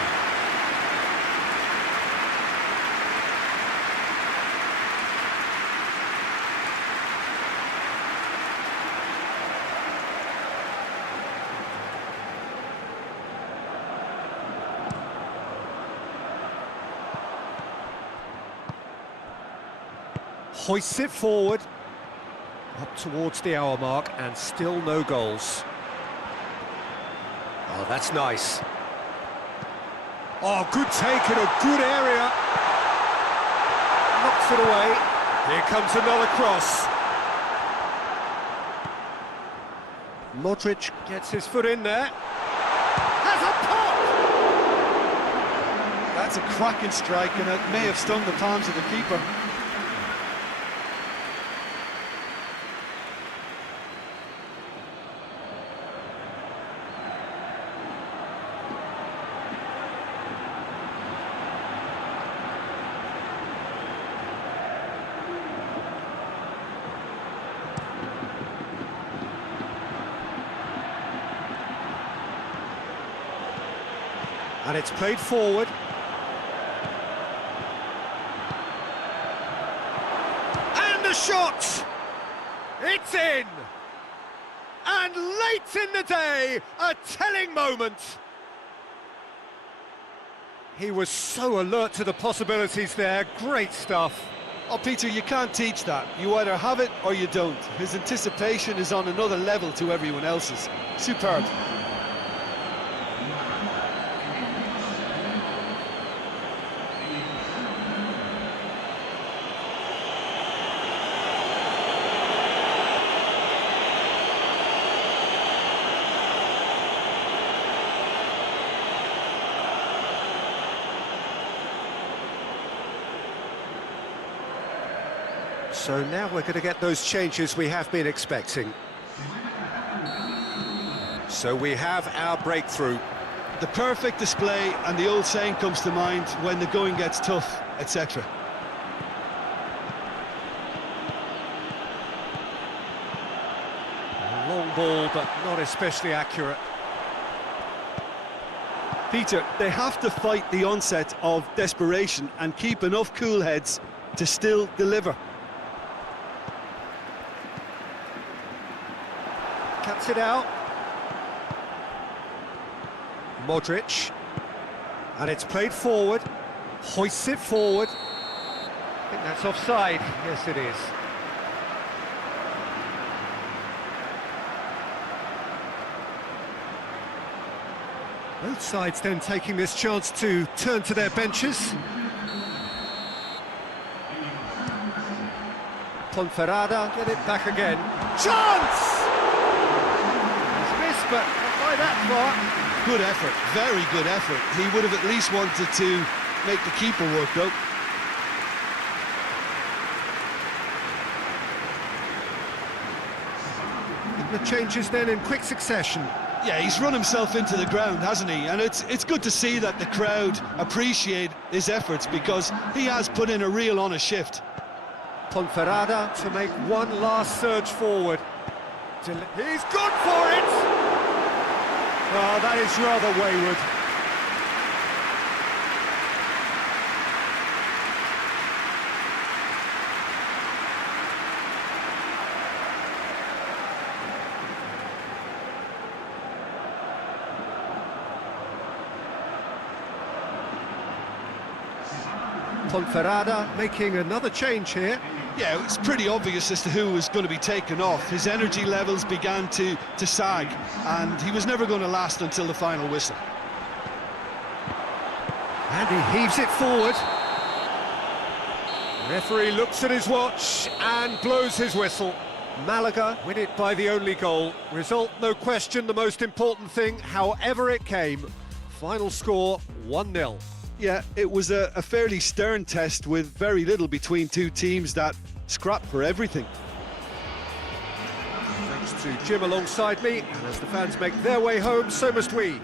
Hoists it forward, up towards the hour mark, and still no goals. Oh, that's nice. Oh, good take in a good area. Knocks it away. Here comes another cross. Modric gets his foot in there. Has a pop! That's a cracking strike, and it may have stung the palms of the keeper. And it's played forward. And the shot! It's in! And late in the day, a telling moment. He was so alert to the possibilities there. Great stuff. Oh, Peter, you can't teach that. You either have it or you don't. His anticipation is on another level to everyone else's. Superb. So now we're going to get those changes we have been expecting. So we have our breakthrough. The perfect display, and the old saying comes to mind, when the going gets tough, etc. Long ball, but not especially accurate. Peter, they have to fight the onset of desperation and keep enough cool heads to still deliver. Cuts it out. Modric. And it's played forward. Hoists it forward. I think that's offside. Yes, it is. Both sides then taking this chance to turn to their benches. Ponferrada get it back again. Chance! He's missed, but not by that far. Good effort, very good effort. He would have at least wanted to make the keeper work, though. The changes then in quick succession. Yeah, he's run himself into the ground, hasn't he? And it's good to see that the crowd appreciate his efforts, because he has put in a real honest shift. Ponferrada to make one last surge forward. He's gone for it! Oh, that is rather wayward. Ponferrada making another change here. Yeah, it's pretty obvious as to who was going to be taken off. His energy levels began to sag, and he was never going to last until the final whistle. And he heaves it forward. Referee looks at his watch and blows his whistle. Malaga win it by the only goal. Result, no question, the most important thing, however it came. Final score, 1-0. Yeah, it was a fairly stern test with very little between two teams that scrapped for everything. Thanks to Jim alongside me, and as the fans make their way home, so must we.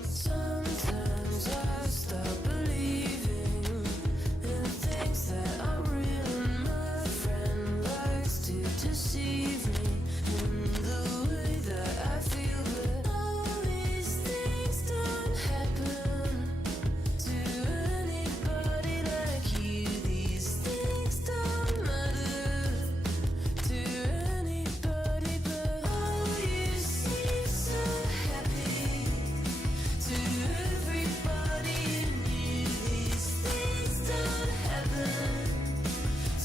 Sometimes I stop believing in things that are real, and my friend likes to deceive me in the way that I feel. But all these things don't happen to anybody like you. These things don't matter to anybody, but oh, you seem so happy. To everybody you knew, these things don't happen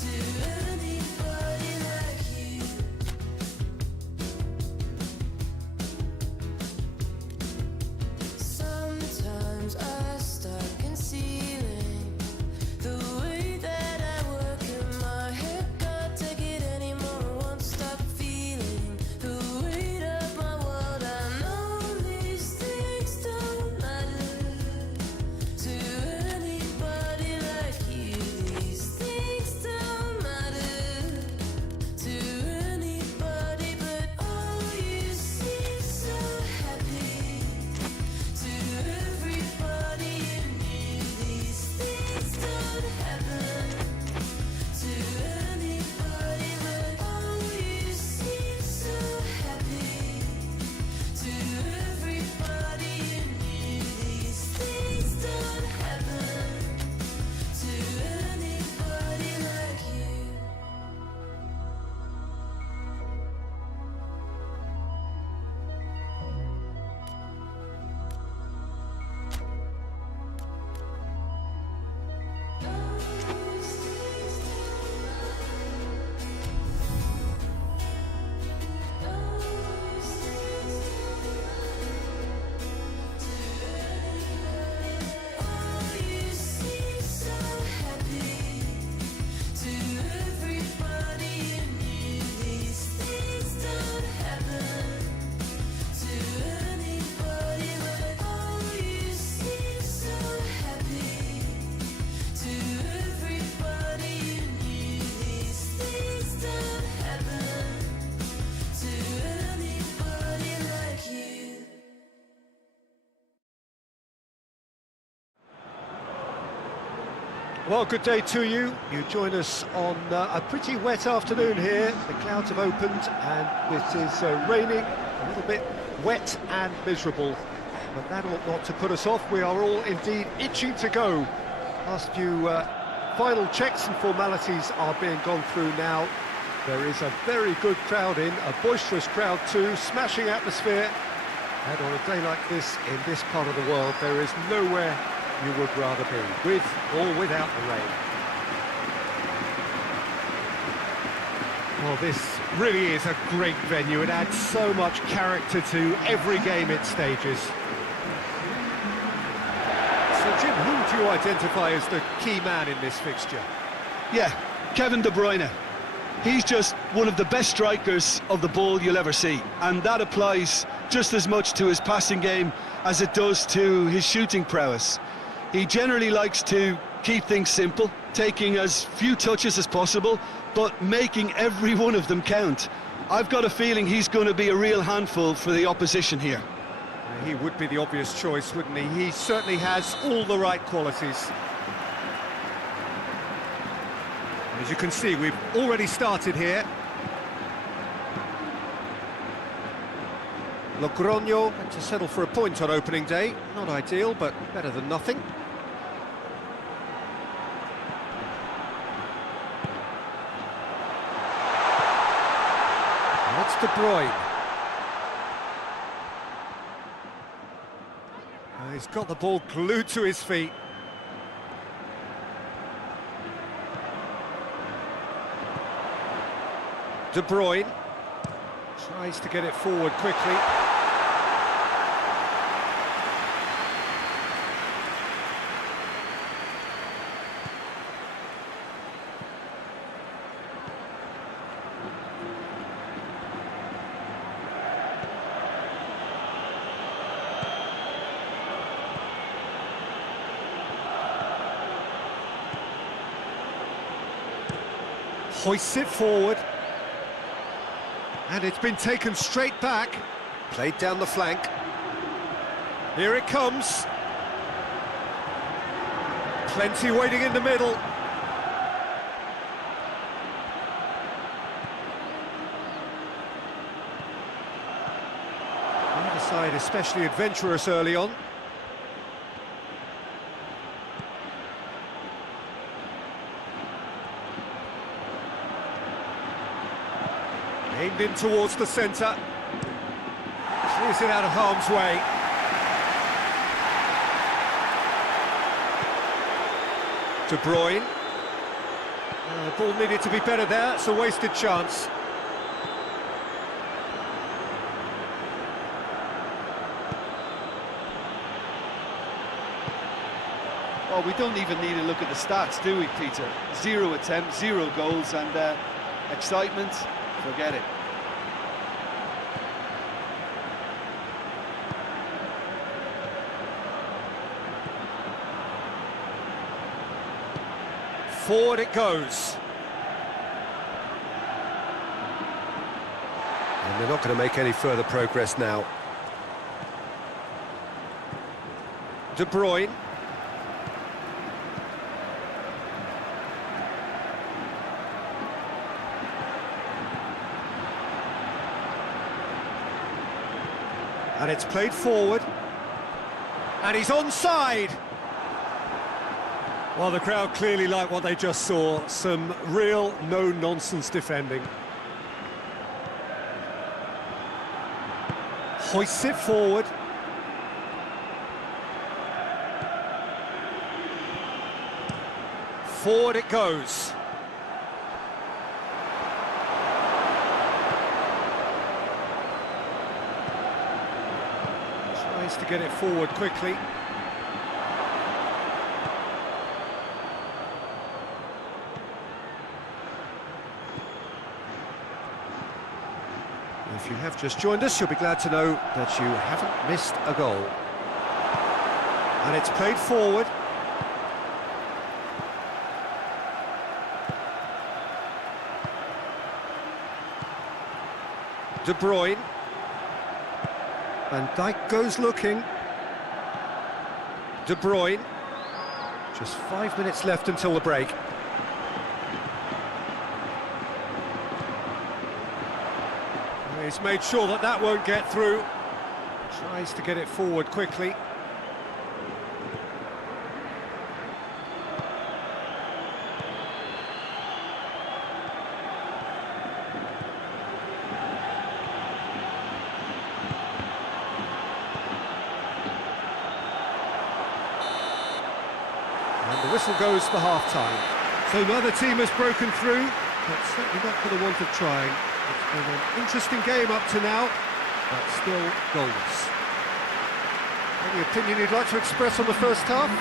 to anybody like you. Sometimes I start concealing the way that I work in my head. Can't take it anymore, won't stop feeling the weight of my world. I know these things don't matter to anybody like you. These things don't matter to anybody, but oh, you seem so happy. To everybody you knew, these things don't happen to anybody, but oh, you seem so happy. To everybody you knew, these things don't happen to anybody like you. Oh, you seem so happy. To everybody you knew, these things don't happen to anybody, but oh, you seem so happy. To everybody you knew, these things don't happen to anybody like you. Well, good day to you. You join us on a pretty wet afternoon here. The clouds have opened and it is raining, a little bit wet and miserable. But that ought not to put us off. We are all indeed itching to go. Last few final checks and formalities are being gone through now. There is a very good crowd in, a boisterous crowd too, smashing atmosphere. And on a day like this, in this part of the world, there is nowhere you would rather be, with or without the rain. Well, this really is a great venue. It adds so much character to every game it stages. So, Jim, who do you identify as the key man in this fixture? Yeah, Kevin De Bruyne. He's just one of the best strikers of the ball you'll ever see, and that applies just as much to his passing game as it does to his shooting prowess. He generally likes to keep things simple, taking as few touches as possible, but making every one of them count. I've got a feeling he's going to be a real handful for the opposition here. He would be the obvious choice, wouldn't he? He certainly has all the right qualities. As you can see, we've already started here. Logroño had to settle for a point on opening day. Not ideal, but better than nothing. De Bruyne. He's got the ball glued to his feet. De Bruyne tries to get it forward quickly. Hoists it forward. And it's been taken straight back. Played down the flank. Here it comes. Plenty waiting in the middle. Neither side especially adventurous early on. Aimed in towards the centre. Clears it out of harm's way. De Bruyne. The ball needed to be better there, it's a wasted chance. Well, we don't even need to look at the stats, do we, Peter? 0 attempts, 0 goals, and excitement, forget it. Forward it goes. And they're not going to make any further progress now. De Bruyne. And it's played forward. And he's onside. Well, the crowd clearly like what they just saw. Some real no-nonsense defending. Hoists it forward. Forward it goes. Tries to get it forward quickly. If you have just joined us, you'll be glad to know that you haven't missed a goal. And it's played forward. De Bruyne. Van Dijk goes looking. De Bruyne. Just 5 minutes left until the break. He's made sure that that won't get through. Tries to get it forward quickly. And the whistle goes for half-time. So neither team has broken through, but certainly not for the want of trying. It's been an interesting game up to now, but still goalless. Any opinion you'd like to express on the first half?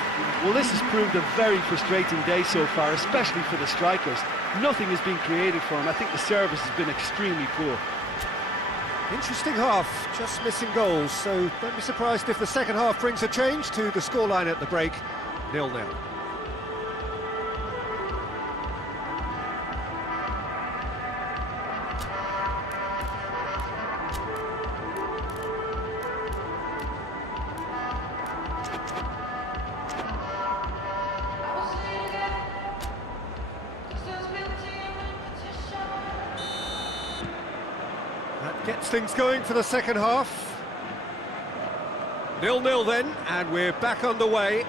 Well, this has proved a very frustrating day so far, especially for the strikers. Nothing has been created for them. I think the service has been extremely poor. Interesting half, just missing goals, so don't be surprised if the second half brings a change to the scoreline at the break, 0-0. That gets things going for the second half. 0-0 then, and we're back underway.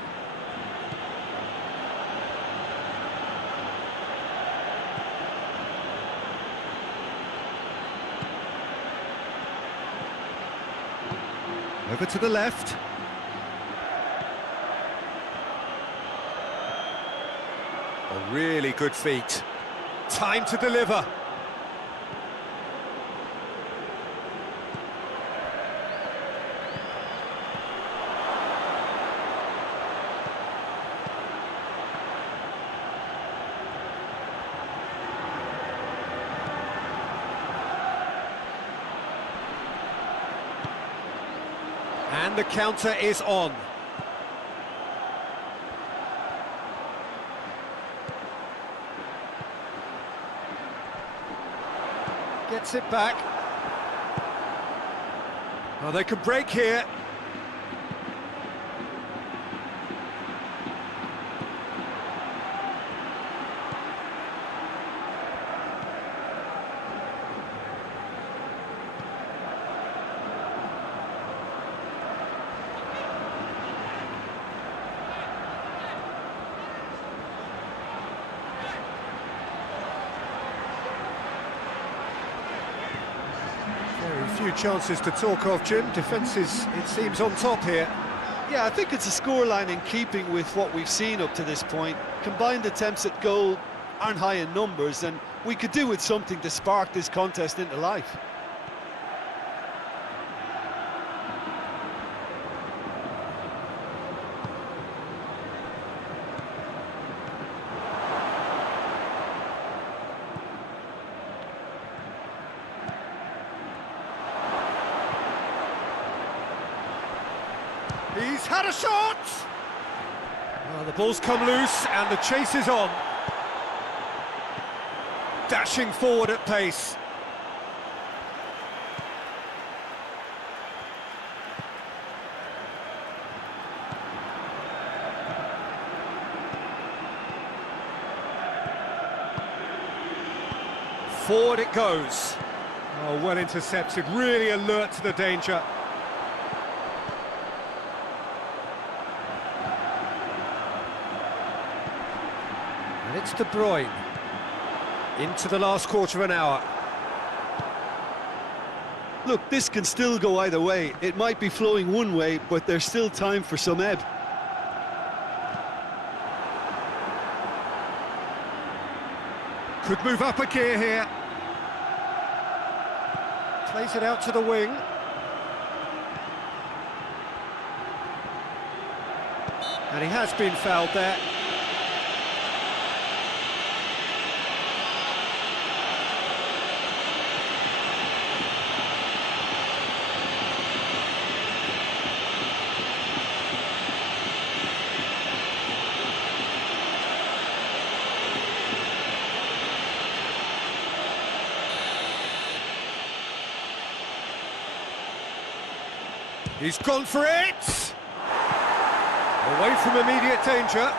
Over to the left. A really good feat. Time to deliver. And the counter is on. Gets it back. Oh, they could break here. Very few chances to talk of, Jim. Defence is, it seems, on top here. Yeah, I think it's a scoreline in keeping with what we've seen up to this point. Combined attempts at goal aren't high in numbers, and we could do with something to spark this contest into life. He's had a shot! Oh, the ball's come loose and the chase is on. Dashing forward at pace. Forward it goes. Oh, well intercepted, really alert to the danger. And it's De Bruyne. Into the last quarter of an hour. Look, this can still go either way. It might be flowing one way, but there's still time for some ebb. Could move up a gear here. Plays it out to the wing. And he has been fouled there. He's gone for it! Away from immediate danger.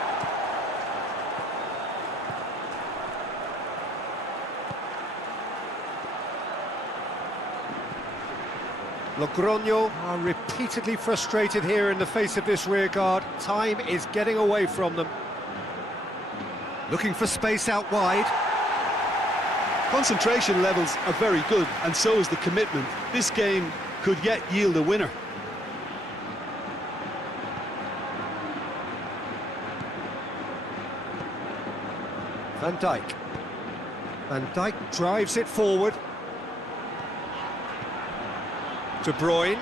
Logroño are repeatedly frustrated here in the face of this rearguard. Time is getting away from them. Looking for space out wide. Concentration levels are very good, and so is the commitment. This game could yet yield a winner. Van Dijk. Van Dijk drives it forward. De Bruyne.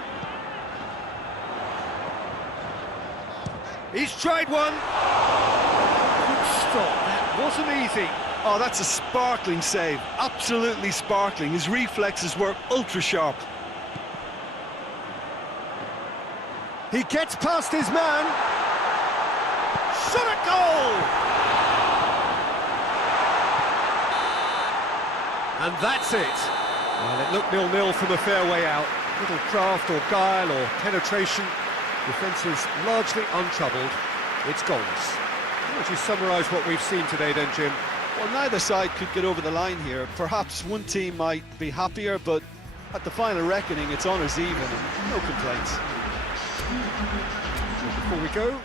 He's tried one. Good stop. That wasn't easy. Oh, that's a sparkling save. Absolutely sparkling. His reflexes were ultra sharp. He gets past his man. Shot at goal! And that's it. Well, it looked 0-0 from a fair way out. Little craft or guile or penetration. Defence is largely untroubled. It's goals. How would you summarise what we've seen today then, Jim? Well, neither side could get over the line here. Perhaps one team might be happier, but at the final reckoning, it's honours even and no complaints. Before we go,